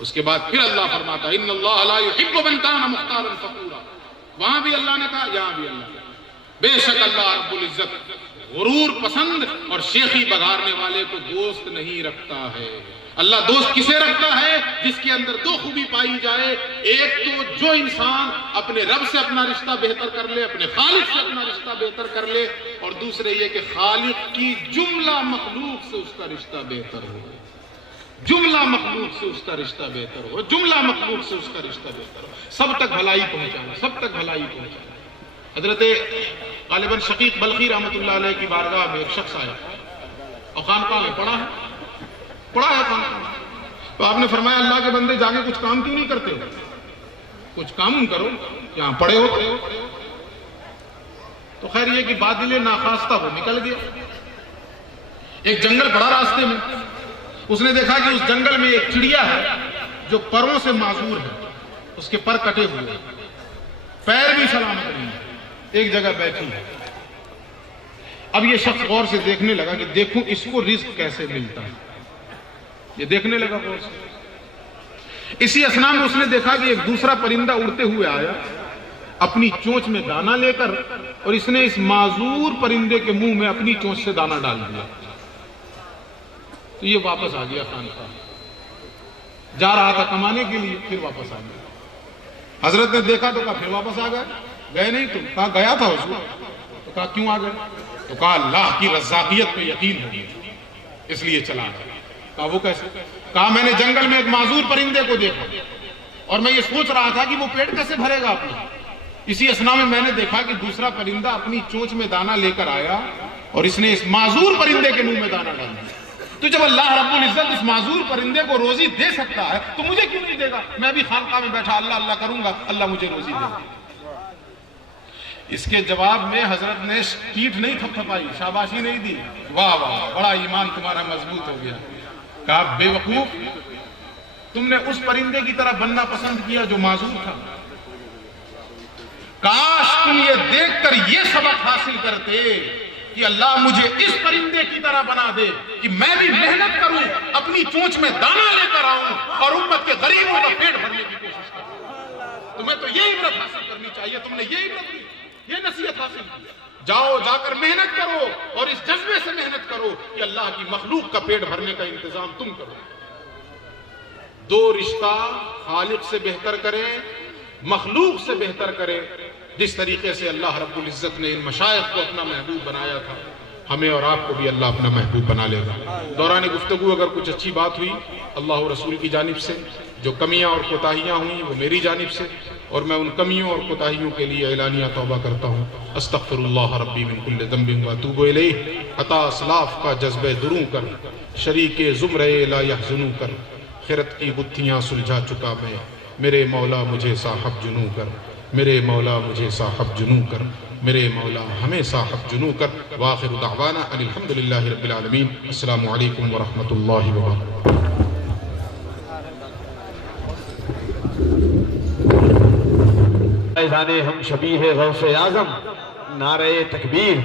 اس کے بعد پھر اللہ فرماتا ہے ان اللہ لا يحب من كان مختالا فخورا، وہاں بھی اللہ نے کہا، یہاں بھی اللہ نے کہا۔ بے شک اللہ رب العزت غرور پسند اور شیخی بگارنے والے کو دوست نہیں رکھتا ہے۔ اللہ دوست کسے رکھتا ہے؟ جس کے اندر دو خوبی پائی جائے، ایک تو جو انسان اپنے رب سے اپنا رشتہ بہتر کر لے، اپنے خالق سے اپنا رشتہ بہتر کر لے، اور دوسرے یہ کہ خالق کی جملہ مخلوق سے اس کا رشتہ بہتر ہو، جملہ مخلوق سے اس کا رشتہ بہتر ہو، جملہ مخلوق سے اس کا رشتہ بہتر ہو، سب تک بھلائی پہنچانا، سب تک بھلائی پہنچانا۔ حضرت غالباً شقیق بلخی رحمۃ اللہ علیہ کی بارگاہ میں ایک شخص آیا اور خانقاہ میں پڑھا ہے خانقاہ میں، تو آپ نے فرمایا اللہ کے بندے جا کے کچھ کام کیوں نہیں کرتے؟ کچھ کام کرو، یہاں پڑے ہو۔ تو خیر یہ کہ بادل ناخواستہ وہ نکل گیا، ایک جنگل پڑا راستے میں، اس نے دیکھا کہ اس جنگل میں ایک چڑیا ہے جو پروں سے معذور ہے، اس کے پر کٹے ہوئے، پیر بھی سلامت نہیں ہے، ایک جگہ بیٹھی ہے۔ اب یہ شخص غور سے دیکھنے لگا کہ دیکھوں اس کو رزق کیسے ملتا ہے، یہ دیکھنے لگا غور سے۔ اسی اثنا میں اس نے دیکھا کہ ایک دوسرا پرندہ اڑتے ہوئے آیا اپنی چونچ میں دانہ لے کر، اور اس نے اس معذور پرندے کے منہ میں اپنی چونچ سے دانہ ڈال دیا۔ تو یہ واپس آ گیا خانقاہ، جا رہا تھا کمانے کے لیے، پھر واپس آ گیا۔ حضرت نے دیکھا تو کہا پھر واپس آ گئے؟ گئے نہیں تم؟ کہا گیا تھا اس کو۔ تو کہا کیوں آ گئے؟ تو کہا اللہ کی رزاقیت پہ یقین ہو گیا اس لیے چلا گیا۔ کہا وہ کیسے؟ کہا میں نے جنگل میں ایک معذور پرندے کو دیکھا اور میں یہ سوچ رہا تھا کہ وہ پیٹ کیسے بھرے گا اپنا، اسی اثنا میں نے دیکھا کہ دوسرا پرندہ اپنی چونچ میں دانہ لے کر آیا اور اس نے اس معذور پرندے کے منہ میں دانہ ڈال دیا۔ تو جب اللہ رب العزت اس معذور پرندے کو روزی دے سکتا ہے تو مجھے کیوں نہیں دے گا؟ میں بھی خانقاہ میں بیٹھا اللہ اللہ کروں گا، اللہ مجھے روزی دے گا۔ اس کے جواب میں حضرت نے پیٹھ نہیں تھپتھپائی، شاباشی نہیں دی، واہ واہ بڑا ایمان تمہارا مضبوط ہو گیا۔ کہا بے وقوف، تم نے اس پرندے کی طرح بننا پسند کیا جو معذور تھا، کاش تم یہ دیکھ کر یہ سبق حاصل کرتے کہ اللہ مجھے اس پرندے کی طرح بنا دے کہ میں بھی محنت کروں، اپنی چونچ میں دانہ لے کر آؤں اور امت کے غریبوں کا پیٹ بھرنے کی کوشش کروں۔ تمہیں تو یہ عبرت حاصل کرنی چاہیے، تم نے یہ عبرت لی، یہ نصیحت حاصل کی۔ جاؤ جا کر محنت کرو اور اس جذبے سے محنت کرو کہ اللہ کی مخلوق کا پیٹ بھرنے کا انتظام تم کرو۔ دو رشتہ خالق سے بہتر کرے، مخلوق سے بہتر کرے، جس طریقے سے اللہ رب العزت نے ان مشائخ کو اپنا محبوب بنایا تھا، ہمیں اور آپ کو بھی اللہ اپنا محبوب بنا لے گا۔ دوران گفتگو اگر کچھ اچھی بات ہوئی اللہ و رسول کی جانب سے، جو کمیاں اور کوتاہیاں ہوئیں وہ میری جانب سے، اور میں ان کمیوں اور کوتاہیوں کے لیے اعلانیہ توبہ کرتا ہوں۔ استغفر اللہ ربی من کل ذنب واتوب الیہ۔ عطا اسلاف کا جذبہ دروں کر، شریک زمرے لا یحزنوں کر، خرت کی گتھیاں سلجھا چکا میں، میرے مولا مجھے صاحب جنوں کر، میرے مولا مجھے صاحب جنوں کر، میرے مولا ہمیں صاحب جنوں کر۔ وآخر دعوانا ان الحمدللہ رب العالمین۔ السلام علیکم ورحمۃ اللہ وبرکاتہ۔ فیضان ہم شبیہ غوث اعظم، نعرہ تکبیر،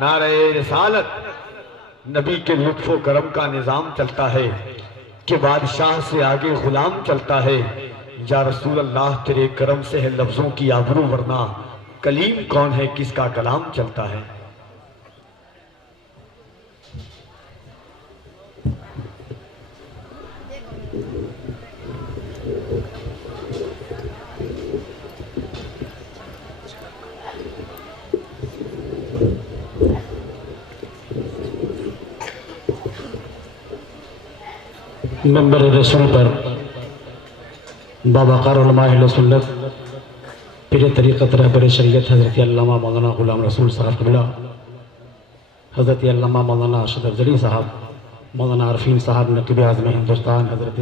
نعرہ رسالت، نبی کے لطف و کرم کا نظام چلتا ہے کہ بادشاہ سے آگے غلام چلتا ہے۔ یا رسول اللہ تیرے کرم سے ہے لفظوں کی آبرو، ورنہ کلیم کون ہے کس کا کلام چلتا ہے۔ منبر رسول پر باباقار علماء اہل سنت پیر طریقت رہبر شریعت حضرت علامہ مولانا غلام رسول صاحب قبلہ، حضرت علامہ مولانا ارشد افضلی صاحب، مولانا عرفین صاحب نقیب اعظم ہندوستان، حضرت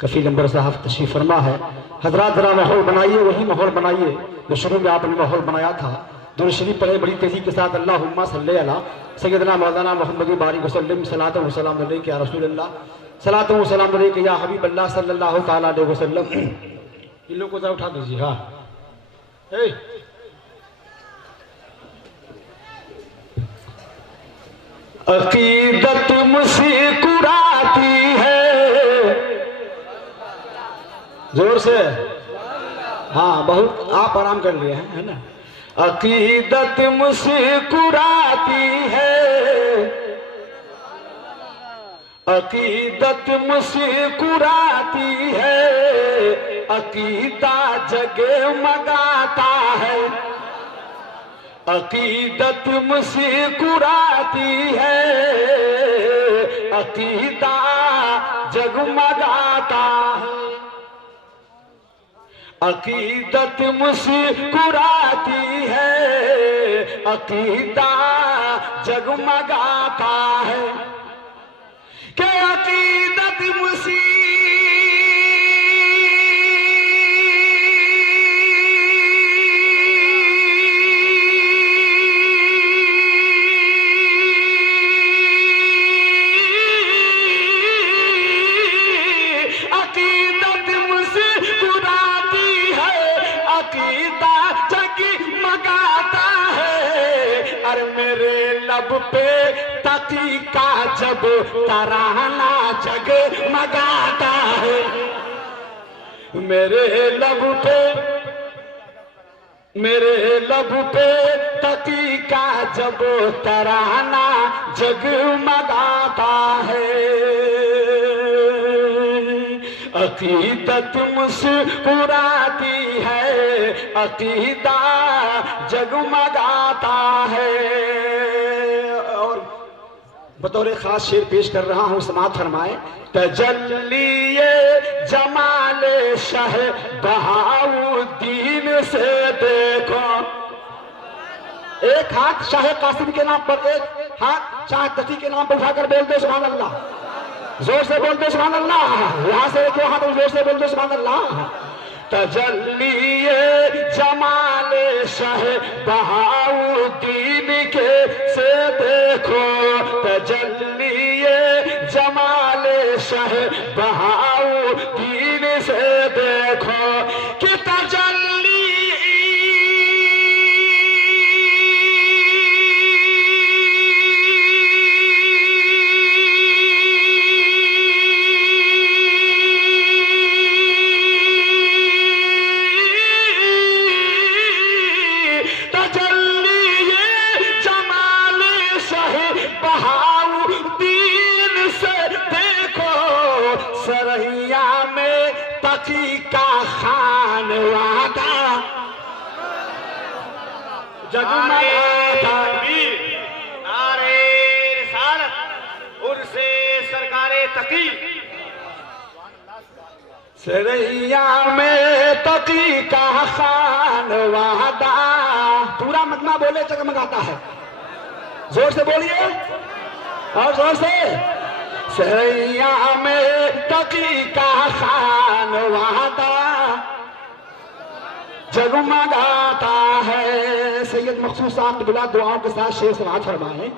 کفیل انبر صاحب تشریف فرما ہے۔ حضرات ذرا ماحول بنائیے، وہی ماحول بنائیے جو شروع میں آپ نے ماحول بنایا تھا۔ درود شریف پڑھے بڑی تیزی کے ساتھ، اللہم صلی علی سیدنا مولانا محمد بارک وسلم، صلاۃ و سلام علیک یا رسول اللہ، صلاۃ و سلام علیک یا حبیب اللہ صلی اللہ تعالیٰ علیہ وسلم۔ ان لوگ کو ذرا اٹھا دیجیے۔ ہاں عقیدت مسکراتی ہے زور سے ہاں بہت آپ آرام کر لیے ہیں ہے نا. عقیدت مسکراتی ہے، عقیدت مسکراتی ہے، عقیدہ جگمگاتا ہے. عقیدت مسکراتی ہے، عقیدہ جگمگاتا ہے. عقیدت مسکراتی ہے، عقیدہ جگمگاتا ہے. کہ عقیدت پہ تقی کا جب ترانہ جگمگاتا ہے. میرے لب پہ تقی کا جب ترانہ جگمگاتا ہے. عقیدت مسکراتی ہے، عقیدہ جگمگاتا ہے. بطور خاص شعر پیش کر رہا ہوں، سماعت فرمائے. تجلی جمال شہ بہاؤالدین سے دیکھو. ایک ہاتھ شاہ قاسم کے نام پر، ایک ہاتھ شاہ تقی کے نام پر اٹھا کر بول دو سبحان اللہ. زور سے بول دو سبحان اللہ. یہاں سے ایک ہاتھ زور سے بول دو سبحان اللہ. تجلی جمال شہ بہاؤالدین کے سے دیکھو. تجلی جمال شہ بہاؤالدین سے دیکھو. کہ تجلی کا خان وعدہ جگمگاتا. نعرہ رسالت عرص سرکار تقی. سریا میں تقی کا خان وعدہ. پورا مجمع بولے جگمگاتا ہے. زور سے بولیے اور زور سے. سریا میں تقی کا خان وعدہ جگمگاتا ہے. سید مخصوص صاحب بلا دعاؤں کے ساتھ شعر سماعت فرمائیں.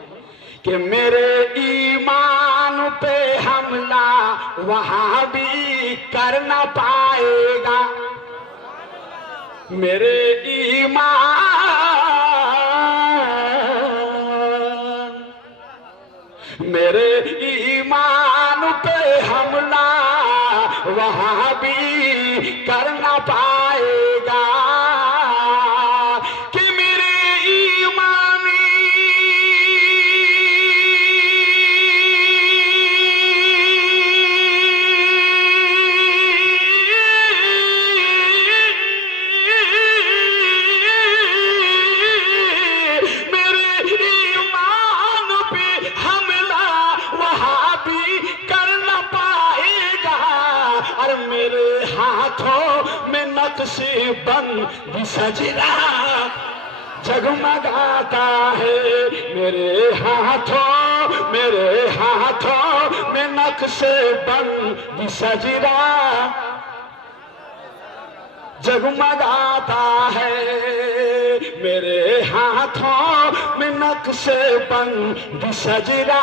کہ میرے ایمان پہ حملہ وہاں بھی کر نہ پائے گا. میرے ایمان پہ حملہ وہاں بھی کر نہ پائے گا. کہ میرے بند سجدہ جگمگاتا ہے. میرے ہاتھوں میں نقش بند سجدہ جگمگاتا ہے. میرے ہاتھوں میں نقش بند سجدہ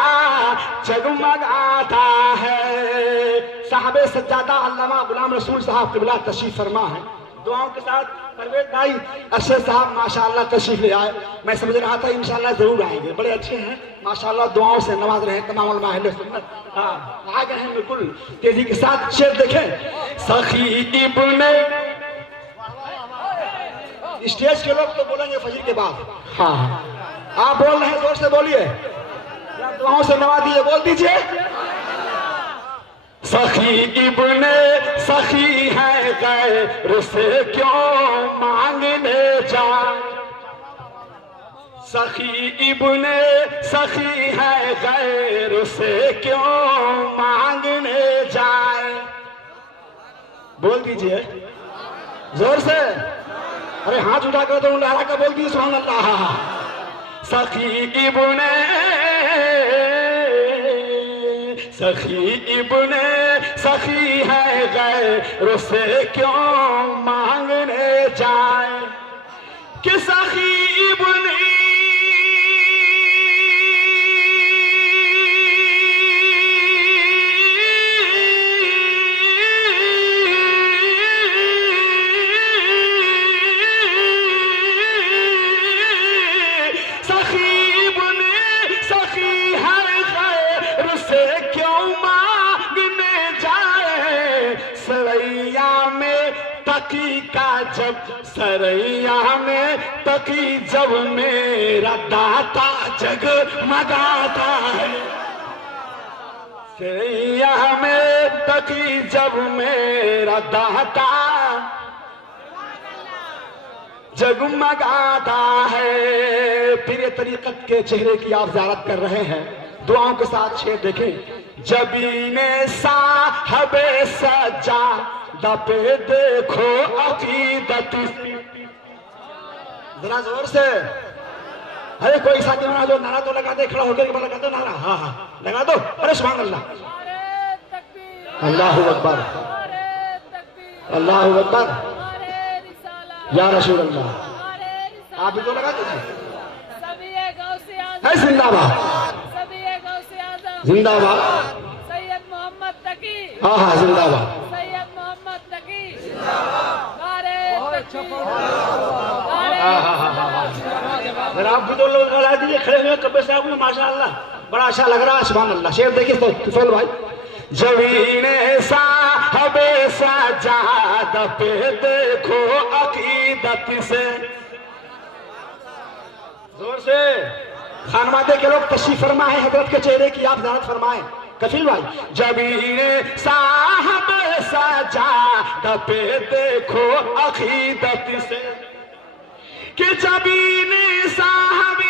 جگمگاتا ہے. صاحب سجادہ علامہ غلام رسول صاحب قبلہ تشریف فرما ہے. دعاؤں کے ساتھ پرویز بھائی ارشد صاحب ماشاءاللہ تشریف لے آئے. میں سمجھ رہا تھا انشاءاللہ ضرور آئیں گے. بڑے اچھے ہیں ماشاءاللہ, دعاؤں سے نواز رہے ہیں تمام علماء اہل سنت. ہاں آ گئے ہیں بالکل تیزی کے ساتھ. شعر دیکھیں. سخی ابن اسٹیج کے لوگ تو بولیں گے فجر کے بعد. ہاں آپ بول رہے ہیں زور سے بولیے, دعاؤں سے نواز دیجیے, بول دیجیے. سخی ابن سخی ہے غیر سے کیوں مانگنے جائے. سخی ابن سخی ہے غیر سے کیوں مانگنے جائے. بول دیجئے زور سے. ارے ہاتھ اٹھا کر تو لہرا کا بول دیجیے سبحان اللہ. سخی ابن سخی ابن سخی ہے غیر سے کیوں مانگنے جائے. کہ سخی ابن کا جب سریا میں تقی جب میرا داتا جگمگاتا ہے. سریا میں تقی جب میرا داتا جگمگاتا ہے. پھر طریقت کے چہرے کی آپ زیارت کر رہے ہیں. دعاؤں کے ساتھ شعر دیکھیں. جبین صاحب سجا دپے دیکھو عقیدت. ذرا زور سے. ارے کوئی ساتھی بنا جو نعرہ تو لگا دے, کھڑا ہو کے لگا دو نعرہ. ہاں ہاں لگا دو. ارے سبحان اللہ. اللہ اکبر اللہ اکبر یا رسول اللہ. آپ بھی تو لگا دیجیے. زندہ باد زندہ باد. سید محمد تقی. ہاں ہاں زندہ باد. سید محمد تقی. ذرا آپ بھی تو لوگ لگا دیجیے کھڑے ہوئے کبے صاحب میں ماشاءاللہ بڑا اچھا لگ رہا ہے سبحان اللہ. شعر دیکھیے طفیل بھائی. جبین صاحب سجاد پہ دیکھو عقیدت سے. زور سے. خانوادے کے لوگ تشریف فرما ہے, حضرت کے چہرے کی آپ زیارت فرمائیں. کفیل بھائی. جبین صاحب سجاد پہ دیکھو عقیدت سے. کہ جبین صاحب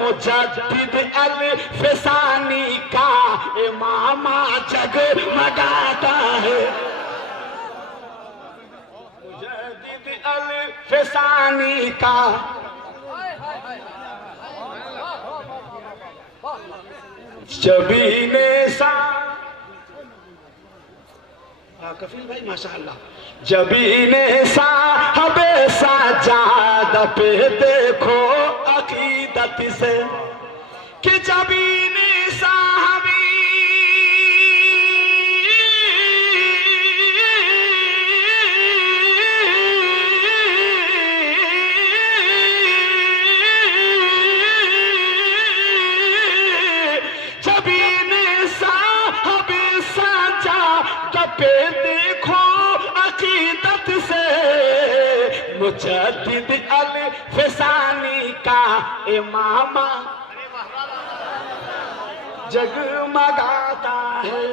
مجدد الفسانی کا امام جگمگاتا ہے. مجدد الفسانی کا جبین سا. کفیل بھائی ماشاءاللہ. جبین صاحب سجاد پہ دیکھو عقیدت سے. کہ جبین صاحب جبین صاحب سجاد پہ دیکھو عقیدت سے. مجدد الفسانی کا امام جگمگاتا ہے.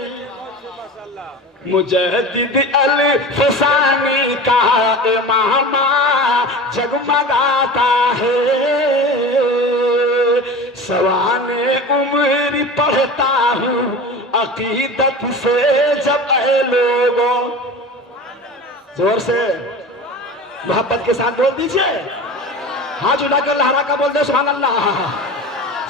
مجدد الفسانی کا امام جگمگاتا ہے. سوان عمر پڑھتا ہوں عقیدت سے جب اے لوگوں. زور سے محبت کے ساتھ بول دیجئے. ہاتھ اٹھا کر لہرا کا بول دے سبحان اللہ.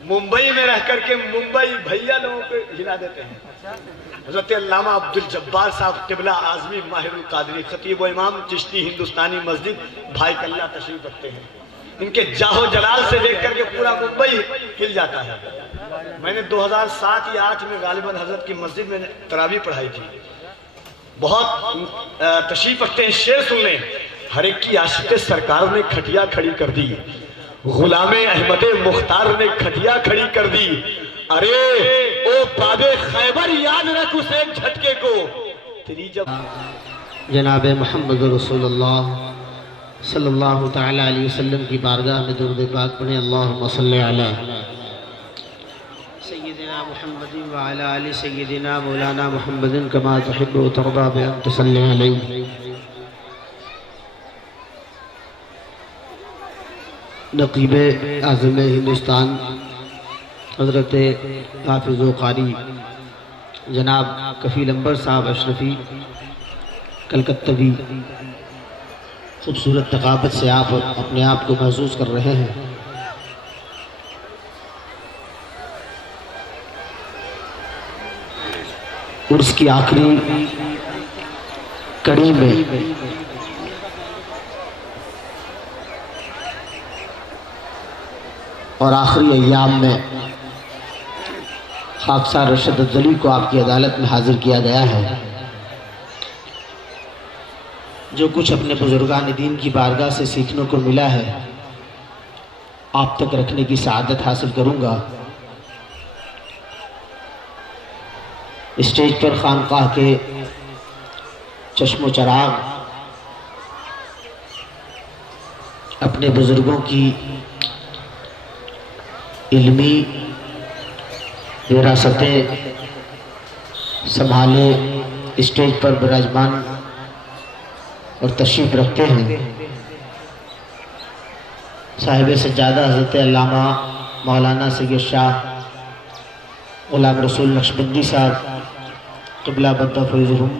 ممبئی میں رہ کر کے ممبئی بھیا لوگوں کو ہلا دیتے ہیں. حضرت علامہ عبدالجبار صاحب قبلہ اعظمی ماہر القادری خطیب و امام چشتی ہندوستانی مسجد بھائی کلہ تشریف رکھتے ہیں. ان کے جاہ و جلال سے دیکھ کر کے پورا ممبئی ہل جاتا ہے. میں نے 2007 یا 2008 میں غالباً حضرت کی مسجد میں تراویح پڑھائی تھی. بہت تشریف رکھتے ہیں. شعر سن لیں. ہر ایک کی عاشق سرکار نے کھٹیا کھڑی کر دی, غلام احمد مختار نے کھٹیا کھڑی کر دی. ارے او باب خیبر یاد رکھ اس ایک جھٹکے کو تیری جب. جناب محمد رسول اللہ صلی اللہ تعالی علیہ وسلم کی بارگاہ میں درود پاک پڑھیں. اللہم صلی علی سیدنا محمد وعلی آل سیدنا مولانا محمد کما تحب و ترضى بأن تصلی علیہ. نقیب اعظم ہندوستان حضرت حافظ و قاری جناب کفیل انبر صاحب اشرفی کلکتوی, خوبصورت ثقافت سے آپ اپنے آپ کو محسوس کر رہے ہیں. عرس کی آخری کڑی میں اور آخری ایام میں خاکسار رشد افضلی کو آپ کی عدالت میں حاضر کیا گیا ہے. جو کچھ اپنے بزرگان دین کی بارگاہ سے سیکھنے کو ملا ہے آپ تک رکھنے کی سعادت حاصل کروں گا. اسٹیج پر خانقاہ کے چشم و چراغ اپنے بزرگوں کی علمی وراثتیں سنبھالے اسٹیج پر براجمان اور تشریف رکھتے ہیں. صاحب سجادہ حضرت علامہ مولانا سید شاہ غلام رسول نقشبندی صاحب قبلہ بندہ فیضہم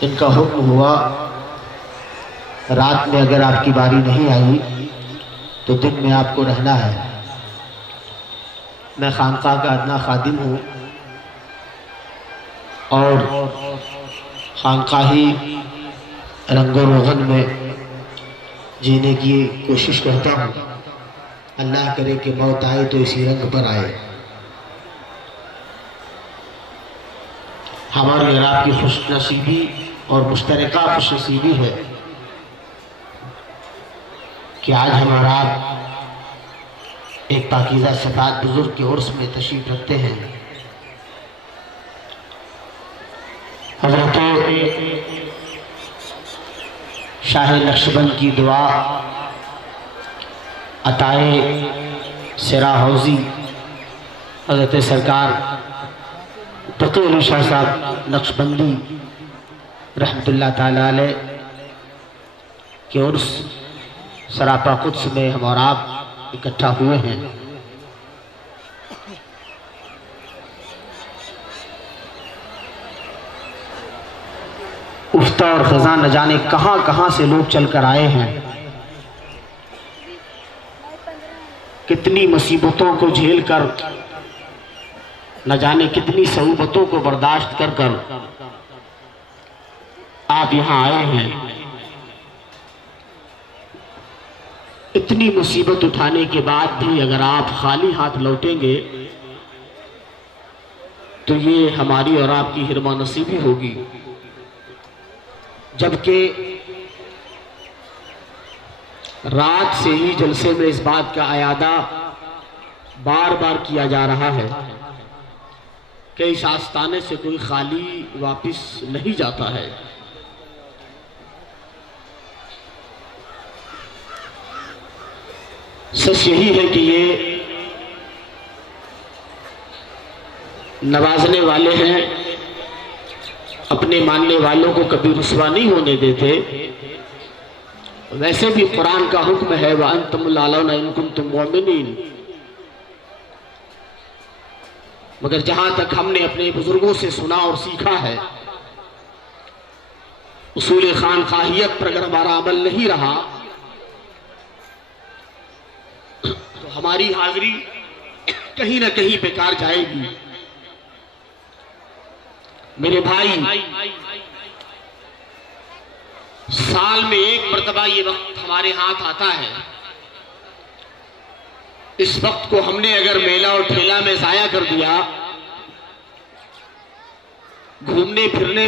ان کا حکم ہوا رات میں اگر آپ کی باری نہیں آئی تو دن میں آپ کو رہنا ہے. میں خانقاہ کا ادنا خادم ہوں اور خانقاہی رنگ و روغن میں جینے کی کوشش کرتا ہوں. اللہ کرے کہ موت آئے تو اسی رنگ پر آئے. ہماری اور آپ کی خوش نصیبی اور مشترکہ خوش نصیبی ہے کہ آج ہمارا ایک پاکیزہ صفات بزرگ کے عرس میں تشریف رکھتے ہیں. حضرت شاہ نقشبند کی دعا عطائے سرا حوزی حضرت سرکار تقی علی شاہ صاحب نقشبندی رحمت اللہ تعالیٰ علیہ کے عرس سراپا قدس میں ہم اور آپ اکٹھا ہوئے ہیں. افتہ اور خزاں نہ جانے کہاں کہاں سے لوگ چل کر آئے ہیں. کتنی مصیبتوں کو جھیل کر نہ جانے کتنی صعوبتوں کو برداشت کر کر آپ یہاں آئے ہیں. اتنی مصیبت اٹھانے کے بعد بھی اگر آپ خالی ہاتھ لوٹیں گے تو یہ ہماری اور آپ کی حرمہ نصیبی ہوگی. جبکہ رات سے ہی جلسے میں اس بات کا اعادہ بار بار کیا جا رہا ہے کہ اس آستانے سے کوئی خالی واپس نہیں جاتا ہے. سچ یہی ہے کہ یہ نوازنے والے ہیں, اپنے ماننے والوں کو کبھی رسوا نہیں ہونے دیتے. ویسے بھی قرآن کا حکم ہے وَأَنْتُمُ الْأَعْلَوْنَ إِن كُنتُم مُؤْمِنِينَ, مگر جہاں تک ہم نے اپنے بزرگوں سے سنا اور سیکھا ہے اصول خانقاہیت پر اگر ہمارا عمل نہیں رہا ہماری حاضری کہیں نہ کہیں بیکار جائے گی۔ میرے بھائی، سال میں ایک مرتبہ یہ وقت ہمارے ہاتھ آتا ہے، اس وقت کو ہم نے اگر میلہ اور ٹھیلا میں ضائع کر دیا، گھومنے پھرنے